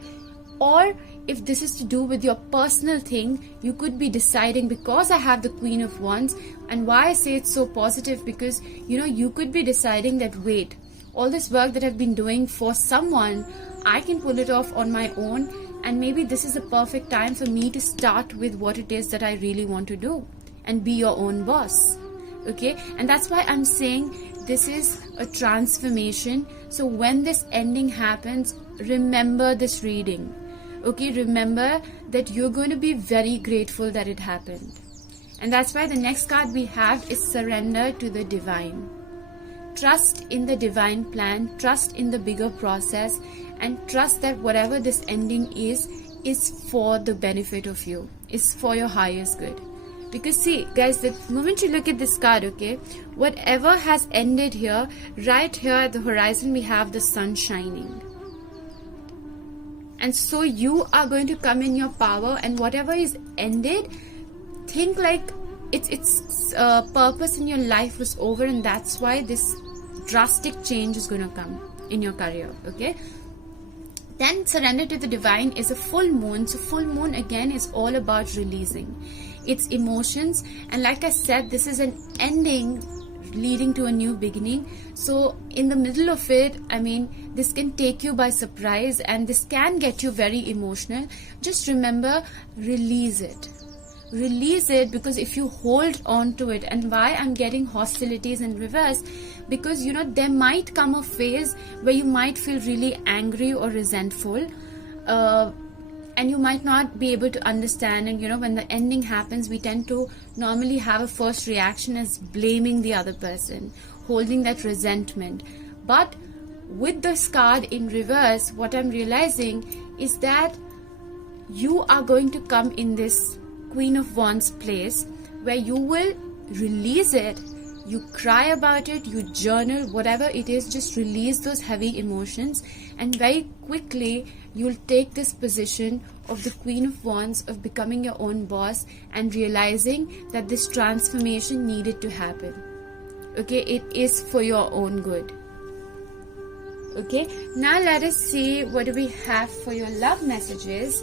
Or if this is to do with your personal thing, you could be deciding, because I have the Queen of Wands, and why I say it's so positive, because you could be deciding that, wait, all this work that I've been doing for someone, I can pull it off on my own, and maybe this is the perfect time for me to start with what it is that I really want to do and be your own boss. Okay, and that's why I'm saying this is a transformation. So when this ending happens, remember this reading. Okay, remember that you're going to be very grateful that it happened. And that's why the next card we have is surrender to the divine. Trust in the divine plan, trust in the bigger process, and trust that whatever this ending is for the benefit of you, is for your highest good. Because see guys, the moment you look at this card, okay, whatever has ended here, right here at the horizon we have the sun shining. And so you are going to come in your power, and whatever is ended, think like its purpose in your life was over, and that's why this drastic change is going to come in your career. Okay, then surrender to the divine is a full moon. So full moon again is all about releasing its emotions, and like I said, this is an ending leading to a new beginning. So in the middle of it, I mean, this can take you by surprise and this can get you very emotional. Just remember, release it. Release it, because if you hold on to it, and why I'm getting hostilities in reverse, because there might come a phase where you might feel really angry or resentful, and you might not be able to understand. And when the ending happens, we tend to normally have a first reaction as blaming the other person, holding that resentment. But with this card in reverse, what I'm realizing is that you are going to come in this Queen of Wands place where you will release it. You cry about it, you journal, whatever it is, just release those heavy emotions, and very quickly you'll take this position of the Queen of Wands, of becoming your own boss and realizing that this transformation needed to happen. Okay, it is for your own good. Okay, now let us see what do we have for your love messages.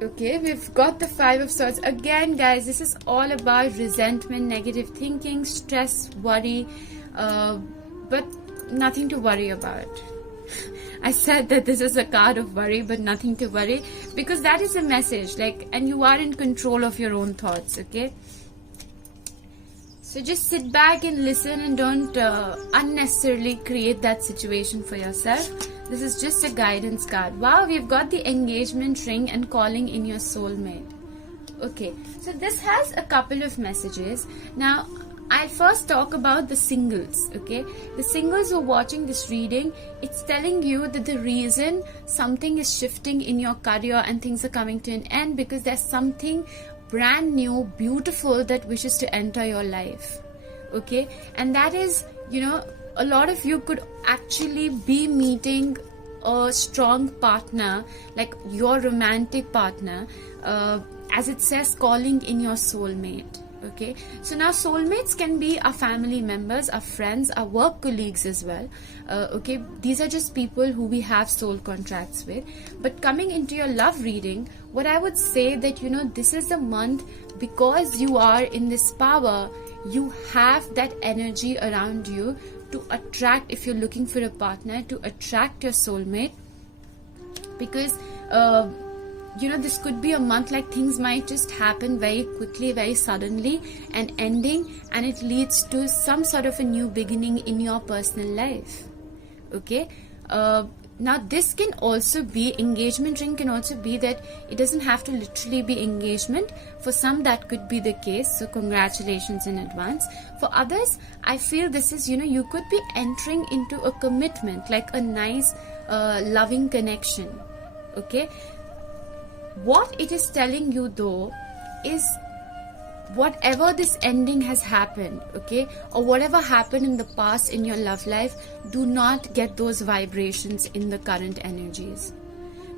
Okay, we've got the Five of Swords. Again, guys, this is all about resentment, negative thinking, stress, worry, but nothing to worry about. I said that this is a card of worry, but nothing to worry, because that is a message, and you are in control of your own thoughts, okay? So just sit back and listen, and don't unnecessarily create that situation for yourself. This is just a guidance card. Wow, we've got the engagement ring and calling in your soulmate. Okay, so this has a couple of messages. Now, I'll first talk about the singles, okay? The singles who are watching this reading, it's telling you that the reason something is shifting in your career and things are coming to an end, because there's something brand new, beautiful that wishes to enter your life, okay? And that is, a lot of you could actually be meeting a strong partner, like your romantic partner, as it says, calling in your soulmate. Okay, so now soulmates can be our family members, our friends, our work colleagues as well. Okay, these are just people who we have soul contracts with. But coming into your love reading, what I would say that this is a month, because you are in this power, you have that energy around you to attract, if you're looking for a partner, to attract your soulmate. Because this could be a month like things might just happen very quickly, very suddenly, and ending, and it leads to some sort of a new beginning in your personal life. Okay, Now this can also be, engagement ring can also be that it doesn't have to literally be engagement. For some that could be the case, so congratulations in advance. For others, I feel this is, you could be entering into a commitment, like a nice loving connection. Okay, what it is telling you though is, whatever this ending has happened, okay, or whatever happened in the past in your love life, do not get those vibrations in the current energies,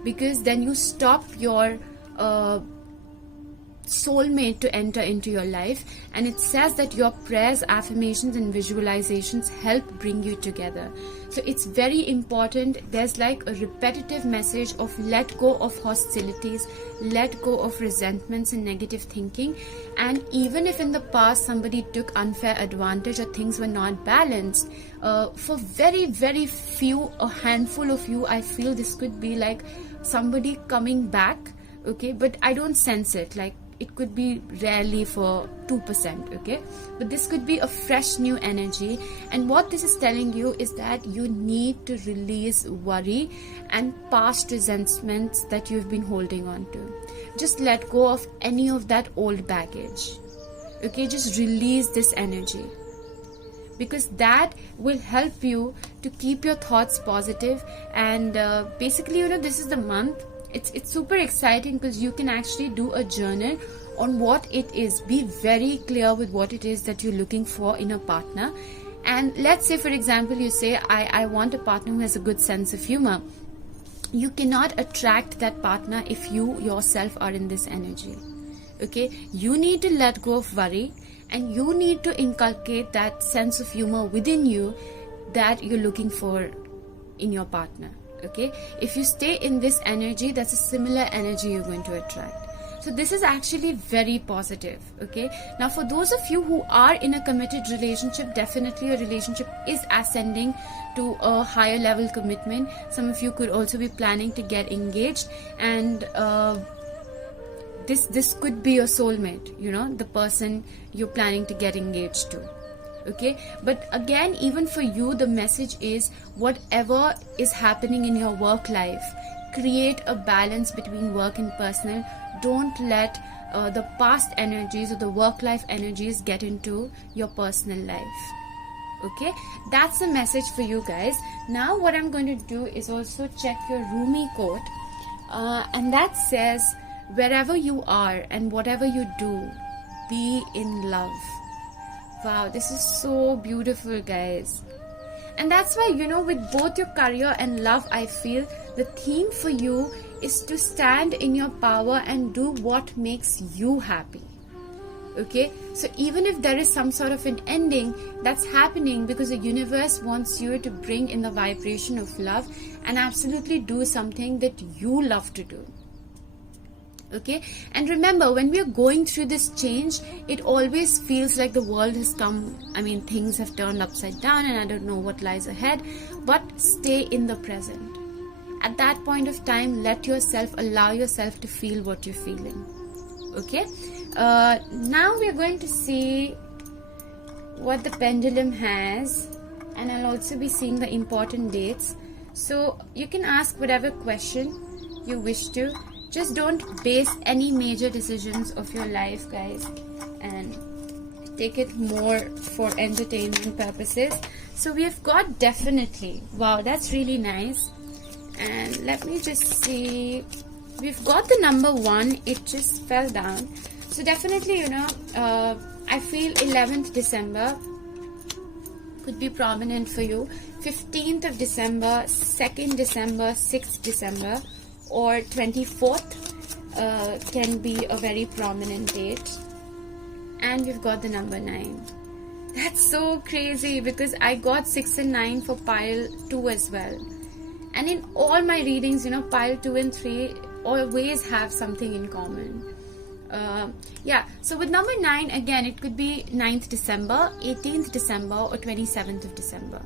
because then you stop your soulmate to enter into your life. And it says that your prayers, affirmations and visualizations help bring you together. So it's very important. There's like a repetitive message of let go of hostilities, let go of resentments and negative thinking. And even if in the past somebody took unfair advantage or things were not balanced, for very, very few, a handful of you, I feel this could be like somebody coming back, okay, but I don't sense it. Like, it could be rarely for 2%, okay, but this could be a fresh new energy. And what this is telling you is that you need to release worry and past resentments that you've been holding on to. Just let go of any of that old baggage, okay, just release this energy, because that will help you to keep your thoughts positive. And basically, this is the month. It's super exciting because you can actually do a journal on what it is. Be very clear with what it is that you're looking for in a partner. And let's say, for example, you say, I want a partner who has a good sense of humor. You cannot attract that partner if you yourself are in this energy. Okay, you need to let go of worry, and you need to inculcate that sense of humor within you that you're looking for in your partner. Okay, if you stay in this energy, that's a similar energy you're going to attract. So this is actually very positive. Okay, now for those of you who are in a committed relationship, definitely a relationship is ascending to a higher level commitment. Some of you could also be planning to get engaged, and this could be your soulmate, the person you're planning to get engaged to. Okay, but again, even for you, the message is, whatever is happening in your work life, create a balance between work and personal. Don't let the past energies or the work life energies get into your personal life. Okay, that's the message for you guys. Now what I'm going to do is also check your Rumi quote, and that says, wherever you are and whatever you do, be in love. Wow, this is so beautiful, guys. And that's why, with both your career and love, I feel the theme for you is to stand in your power and do what makes you happy. Okay, so even if there is some sort of an ending, that's happening because the universe wants you to bring in the vibration of love and absolutely do something that you love to do. Okay, and remember, when we are going through this change, it always feels like the world has come, things have turned upside down and I don't know what lies ahead. But stay in the present. At that point of time, allow yourself to feel what you're feeling. Okay, now we're going to see what the pendulum has, and I'll also be seeing the important dates. So you can ask whatever question you wish to. Just don't base any major decisions of your life, guys, and take it more for entertainment purposes. So we've got definitely. Wow, that's really nice. And let me just see. We've got the number 1. It just fell down. So definitely, I feel 11th December could be prominent for you. 15th of December, 2nd December, 6th December, or 24th can be a very prominent date. And we've got the number 9. That's so crazy because I got 6 and 9 for pile 2 as well. And in all my readings, pile 2 and 3 always have something in common. So with number 9, again, it could be 9th December, 18th December, or 27th of December.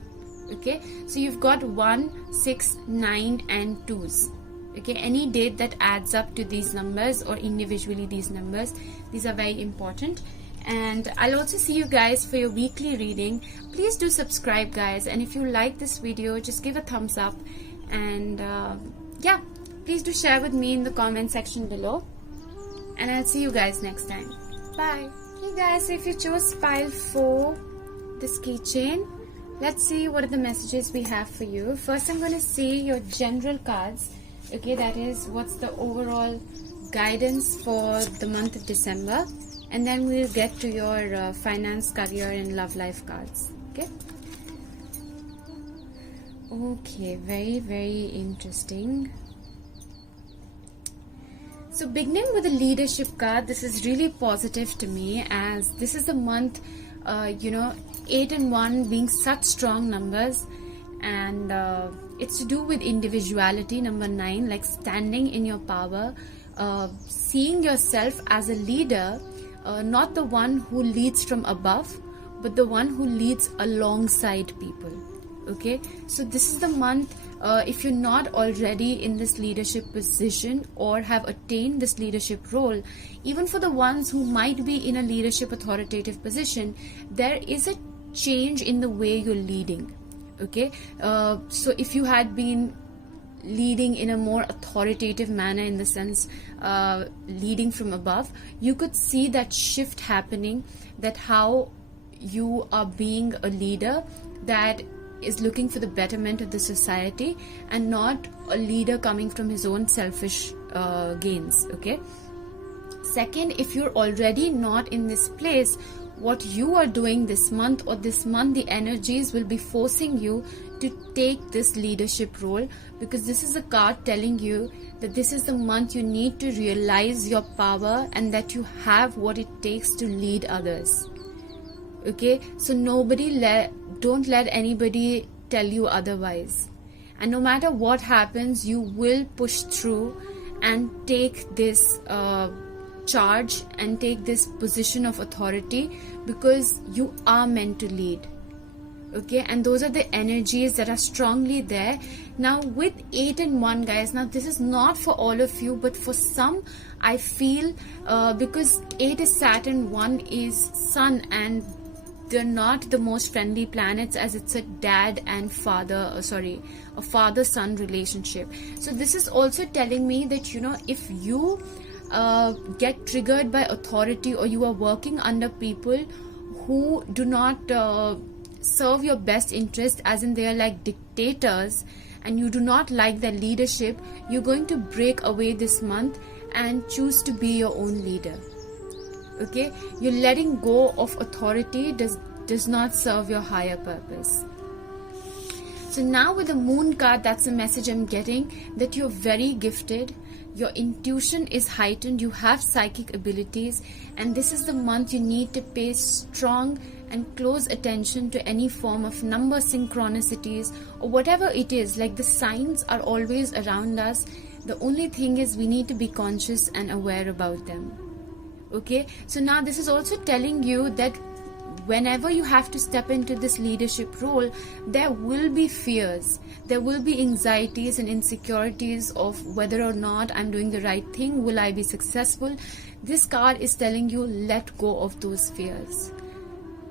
Okay, so you've got 1, 6, 9 and 2s. Okay, any date that adds up to these numbers or individually these numbers, these are very important. And I'll also see you guys for your weekly reading. Please do subscribe, guys, and if you like this video, just give a thumbs up And yeah, please do share with me in the comment section below, and I'll see you guys next time. Bye. Hey guys, if you chose pile 4, this keychain, let's see what are the messages we have for you. First, I'm going to see your general cards. Okay, that is what's the overall guidance for the month of December, and then we'll get to your finance, career and love life cards. Okay, very interesting. So beginning with the leadership card, this is really positive to me, as this is the month, 8 and 1 being such strong numbers, and it's to do with individuality. Number 9, like standing in your power, seeing yourself as a leader, not the one who leads from above, but the one who leads alongside people. Okay, so this is the month, if you're not already in this leadership position or have attained this leadership role, even for the ones who might be in a leadership authoritative position, there is a change in the way you're leading. Okay, so if you had been leading in a more authoritative manner, in the sense leading from above, you could see that shift happening, that how you are being a leader that is looking for the betterment of the society, and not a leader coming from his own selfish gains. Okay, second, if you're already not in this place, what you are doing this month, the energies will be forcing you to take this leadership role, because this is a card telling you that this is the month you need to realize your power and that you have what it takes to lead others. Okay, so don't let anybody tell you otherwise, and no matter what happens, you will push through and take this charge and take this position of authority, because you are meant to lead. Okay, and those are the energies that are strongly there. Now with 8 and 1, guys, now this is not for all of you, but for some, I feel because 8 is Saturn, 1 is Sun, and they're not the most friendly planets, as it's a dad and a father-son relationship. So this is also telling me that, if you get triggered by authority, or you are working under people who do not serve your best interest, as in they are like dictators, and you do not like their leadership, you're going to break away this month and choose to be your own leader. Okay, you're letting go of authority does not serve your higher purpose. So now with the Moon card, that's a message I'm getting, that you're very gifted, your intuition is heightened, you have psychic abilities, and this is the month you need to pay strong and close attention to any form of number synchronicities or whatever it is. Like, the signs are always around us. The only thing is we need to be conscious and aware about them. Okay, so now this is also telling you that whenever you have to step into this leadership role, there will be fears, there will be anxieties and insecurities of whether or not I'm doing the right thing, will I be successful. This card is telling you, let go of those fears.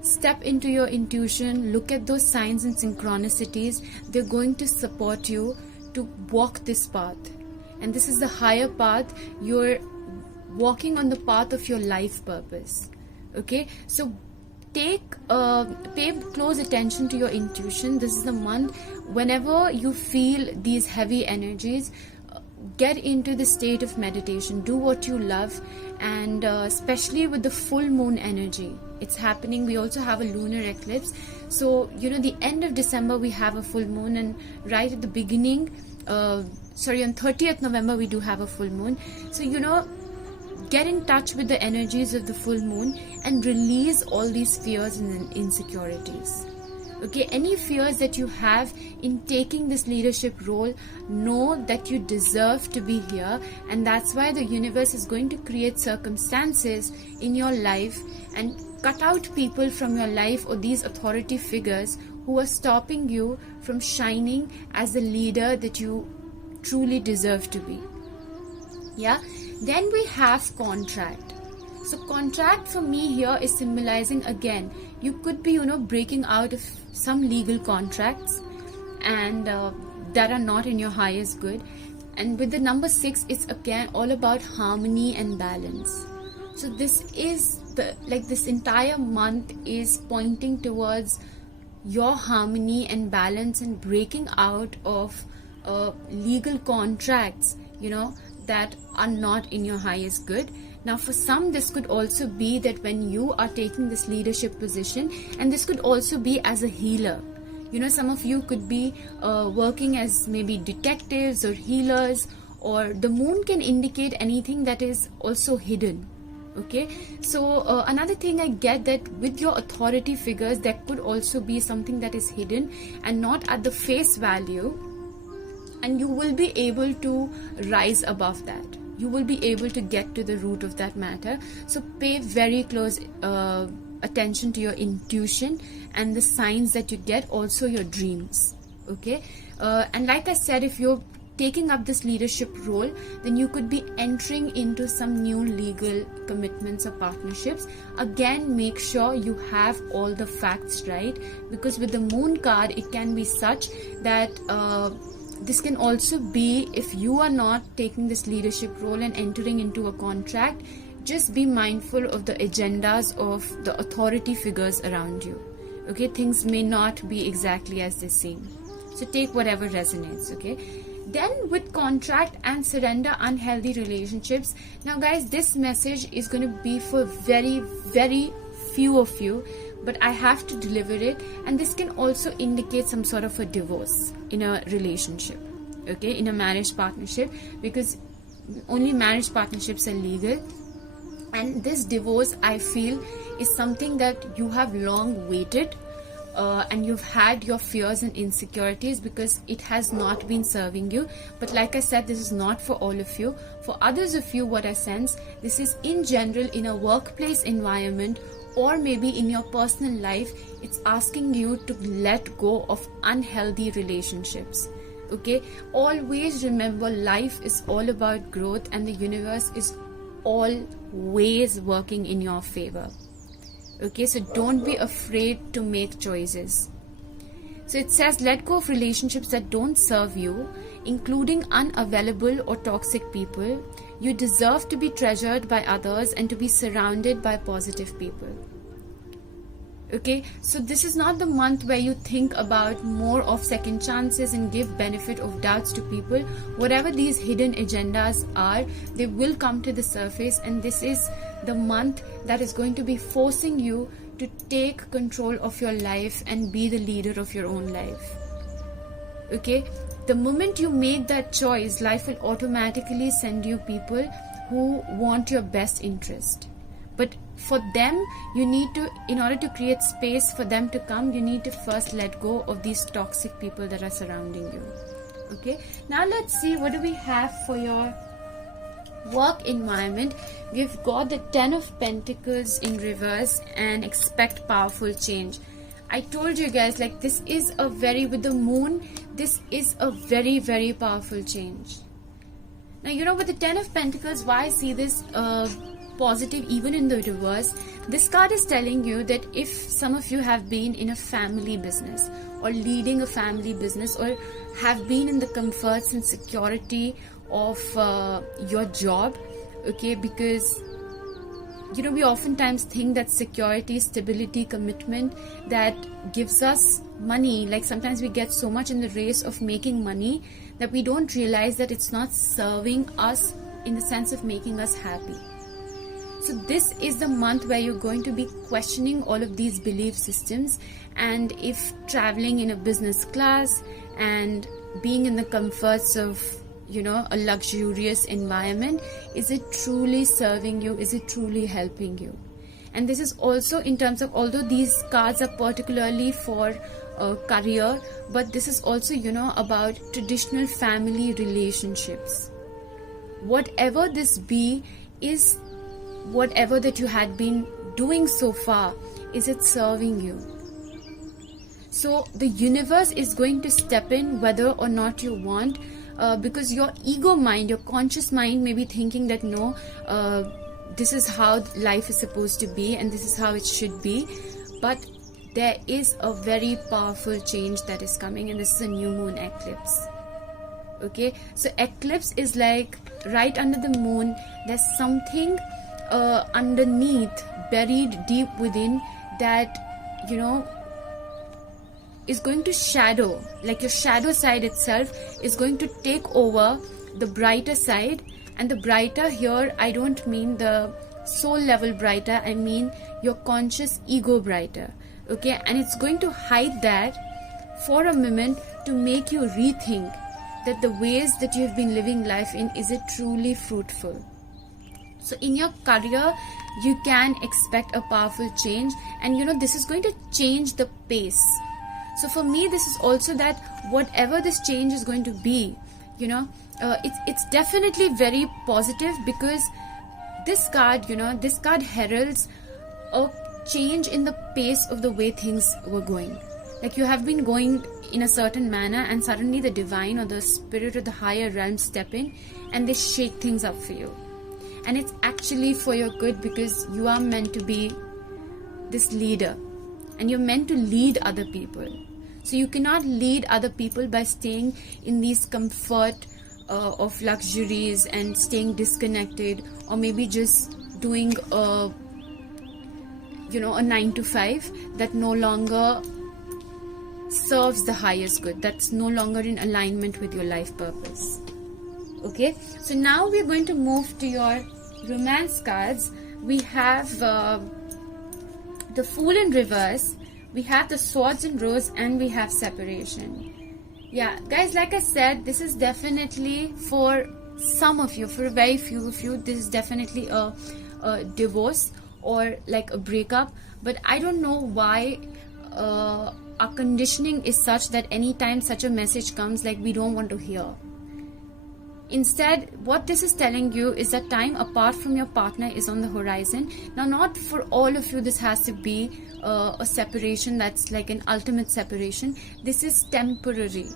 Step into your intuition, look at those signs and synchronicities. They're going to support you to walk this path. And this is the higher path. You're walking on the path of your life purpose. Okay, so pay close attention to your intuition. This is the month, whenever you feel these heavy energies, get into the state of meditation, do what you love, and especially with the full moon energy, it's happening. We also have a lunar eclipse, so the end of December we have a full moon, and right at the beginning, on 30th November we do have a full moon. So get in touch with the energies of the full moon and release all these fears and insecurities. Okay, any fears that you have in taking this leadership role, know that you deserve to be here, and that's why the universe is going to create circumstances in your life and cut out people from your life, or these authority figures who are stopping you from shining as the leader that you truly deserve to be. Yeah. Then we have contract. So contract for me here is symbolizing, again, you could be breaking out of some legal contracts, and that are not in your highest good. And with the number 6, it's again all about harmony and balance. So this is this entire month is pointing towards your harmony and balance and breaking out of legal contracts, that are not in your highest good. Now, for some, this could also be that when you are taking this leadership position, and this could also be as a healer. Some of you could be working as maybe detectives or healers, or the moon can indicate anything that is also hidden. Okay, so another thing I get, that with your authority figures, there could also be something that is hidden and not at the face value, and you will be able to rise above that. You will be able to get to the root of that matter. So pay very close attention to your intuition and the signs that you get, also your dreams. Okay, and like I said, if you're taking up this leadership role, then you could be entering into some new legal commitments or partnerships. Again, make sure you have all the facts right, because with the moon card, it can be such that this can also be, if you are not taking this leadership role and entering into a contract, just be mindful of the agendas of the authority figures around you. Okay, things may not be exactly as they seem. So take whatever resonates. Okay. Then with contract and surrender unhealthy relationships. Now guys, this message is going to be for very, very few of you, but I have to deliver it. And this can also indicate some sort of a divorce in a relationship, okay, in a marriage partnership, because only marriage partnerships are legal. And this divorce, I feel, is something that you have long waited, and you've had your fears and insecurities because it has not been serving you. But like I said, this is not for all of you. For others of you, what I sense, this is in general in a workplace environment, or maybe in your personal life. It's asking you to let go of unhealthy relationships. Okay, always remember, life is all about growth, and the universe is always working in your favor. Okay, so don't be afraid to make choices. So it says, let go of relationships that don't serve you, including unavailable or toxic people. You deserve to be treasured by others and to be surrounded by positive people. Okay, so this is not the month where you think about more of second chances and give benefit of doubts to people. Whatever these hidden agendas are, they will come to the surface, and this is the month that is going to be forcing you to take control of your life and be the leader of your own life. Okay, the moment you make that choice, life will automatically send you people who want your best interest. But for them, you need to, in order to create space for them to come, you need to first let go of these toxic people that are surrounding you. Okay, now let's see, what do we have for your work environment? We've got the 10 of Pentacles in reverse, and expect powerful change. I told you guys, like, this is a very, with the moon, this is a very, very powerful change. Now, with the 10 of Pentacles, why I see this positive even in the reverse, this card is telling you that if some of you have been in a family business or leading a family business, or have been in the comforts and security of your job, okay, because we oftentimes think that security, stability, commitment, that gives us money. Like, sometimes we get so much in the race of making money that we don't realize that it's not serving us in the sense of making us happy. So this is the month where you're going to be questioning all of these belief systems, and if traveling in a business class and being in the comforts of a luxurious environment, is it truly serving you? Is it truly helping you? And this is also in terms of, although these cards are particularly for career, but this is also about traditional family relationships. Whatever this be, is whatever that you had been doing so far, is it serving you? So the universe is going to step in whether or not you want, because your ego mind, your conscious mind may be thinking that no, this is how life is supposed to be and this is how it should be. But there is a very powerful change that is coming, and this is a new moon eclipse. Okay, so eclipse is like right under the moon. There's something underneath, buried deep within, that is going to shadow, like your shadow side itself is going to take over the brighter side. And the brighter here, I don't mean the soul level brighter, I mean your conscious ego brighter. Okay, and it's going to hide that for a moment to make you rethink that the ways that you have been living life in, is it truly fruitful? So in your career, you can expect a powerful change, and this is going to change the pace. So for me, this is also that whatever this change is going to be, it's definitely very positive, because this card heralds a change in the pace of the way things were going. Like you have been going in a certain manner, and suddenly the divine or the spirit or the higher realms step in and they shake things up for you. And it's actually for your good, because you are meant to be this leader and you're meant to lead other people. So you cannot lead other people by staying in these comfort of luxuries and staying disconnected, or maybe just doing a 9 to 5 that no longer serves the highest good, that's no longer in alignment with your life purpose. Okay, so now we're going to move to your romance cards. We have the Fool in reverse, we have the Swords in rose, and we have separation. Yeah, guys, like I said, this is definitely for some of you, for a very few of you, this is definitely a divorce or like a breakup. But I don't know why our conditioning is such that anytime such a message comes, like, we don't want to hear. Instead, what this is telling you is that time apart from your partner is on the horizon. Now, not for all of you this has to be a separation that's like an ultimate separation. This is temporary.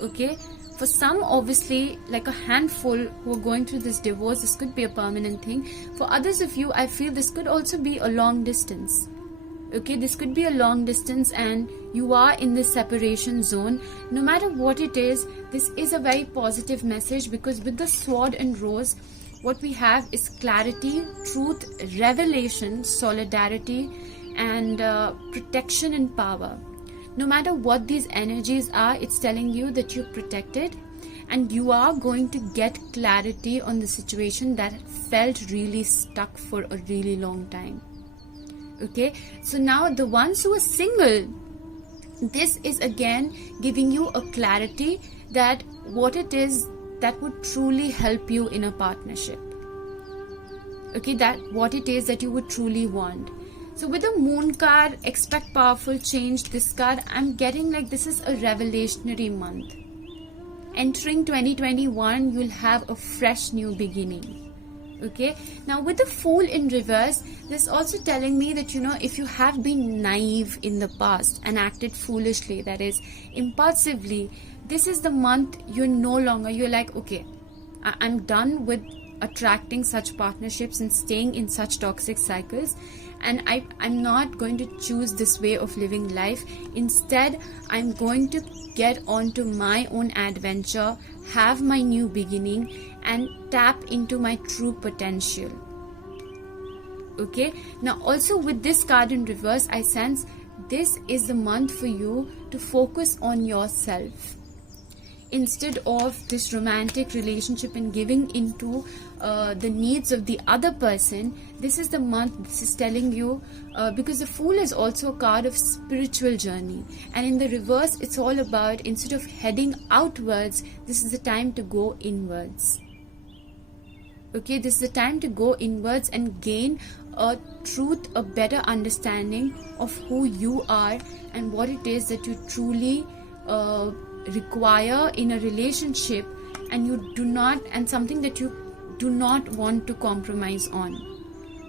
Okay, for some, obviously, like a handful who are going through this divorce, this could be a permanent thing. For others of you, I feel this could also be a long distance. Okay, this could be a long distance and you are in this separation zone. No matter what it is, this is a very positive message, because with the Sword and rose, what we have is clarity, truth, revelation, solidarity, and protection and power. No matter what these energies are, it's telling you that you're protected and you are going to get clarity on the situation that felt really stuck for a really long time. Okay, so now the ones who are single, this is again giving you a clarity that what it is that would truly help you in a partnership. Okay, that what it is that you would truly want. So with the Moon card, expect powerful change. This card, I'm getting like this is a revelationary month. Entering 2021, you'll have a fresh new beginning. Okay, now with the Fool in reverse, this is also telling me that if you have been naive in the past and acted foolishly, that is impulsively, this is the month you're like, okay, I'm done with attracting such partnerships and staying in such toxic cycles, and I'm not going to choose this way of living life. Instead, I'm going to get onto my own adventure, have my new beginning, and tap into my true potential. Okay, now also with this card in reverse, I sense this is the month for you to focus on yourself. Instead of this romantic relationship and giving into the needs of the other person, this is the month this is telling you, because the Fool is also a card of spiritual journey, and in the reverse it's all about, instead of heading outwards, this is the time to go inwards. Okay, this is the time to go inwards and gain a truth, a better understanding of who you are and what it is that you truly require in a relationship, and something that you do not want to compromise on.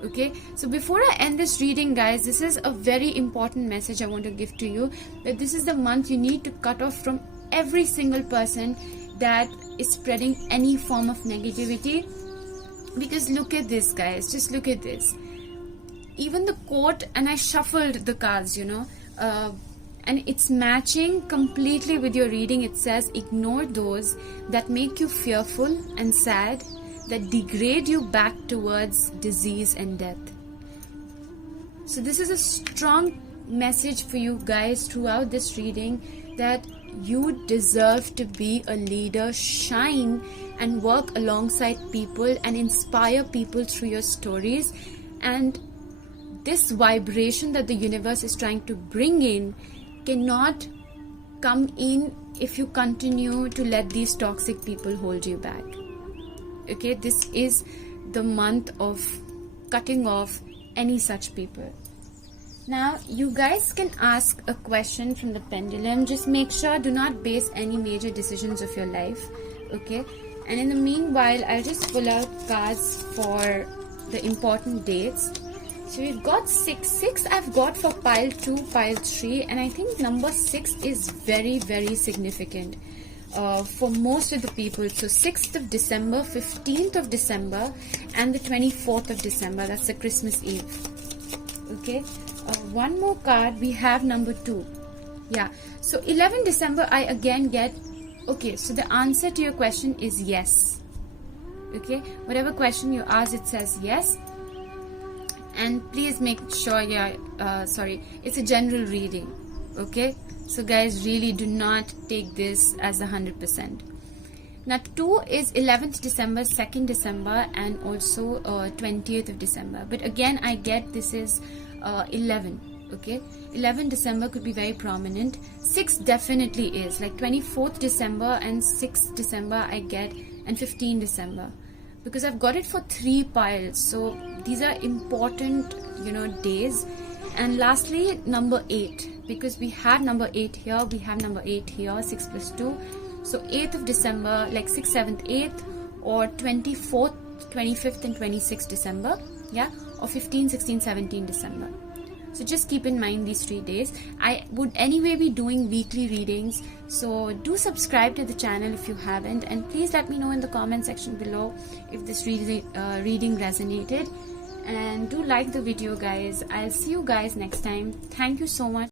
Okay, so before I end this reading, guys, this is a very important message I want to give to you, that this is the month you need to cut off from every single person that is spreading any form of negativity. Because look at this, guys, just look at this. Even the court, and I shuffled the cards, and it's matching completely with your reading. It says, ignore those that make you fearful and sad, that degrade you back towards disease and death. So this is a strong message for you guys throughout this reading, that you deserve to be a leader, shine and work alongside people and inspire people through your stories. And this vibration that the universe is trying to bring in cannot come in if you continue to let these toxic people hold you back. Okay, this is the month of cutting off any such people. Now you guys can ask a question from the pendulum. Just make sure, do not base any major decisions of your life, okay? And in the meanwhile, I'll just pull out cards for the important dates. So we've got 6 I've got for pile 2, pile 3, and I think number 6 is very, very significant for most of the people. So 6th of December, 15th of December, and the 24th of December. That's the Christmas Eve. Okay, one more card, we have number 2. Yeah, so 11 December I again get, okay, so the answer to your question is yes. Okay, whatever question you ask, it says yes. And please make sure, it's a general reading, okay? So guys, really do not take this as 100%. Now 2 is 11th December, 2nd December, and also 20th of December. But again, I get this is 11, okay? 11 December could be very prominent. 6 definitely is, like 24th December and 6th December I get, and 15 December. Because I've got it for 3 piles, so these are important, days. And lastly, number 8, because we have number 8 here, we have number 8 here, 6 plus 2. So 8th of December, like 6th, 7th, 8th, or 24th, 25th, and 26th December, yeah, or 15, 16, 17 December. So just keep in mind these 3 days. I would anyway be doing weekly readings, so do subscribe to the channel if you haven't, and please let me know in the comment section below if this reading resonated, and do like the video guys. I'll see you guys next time. Thank you so much.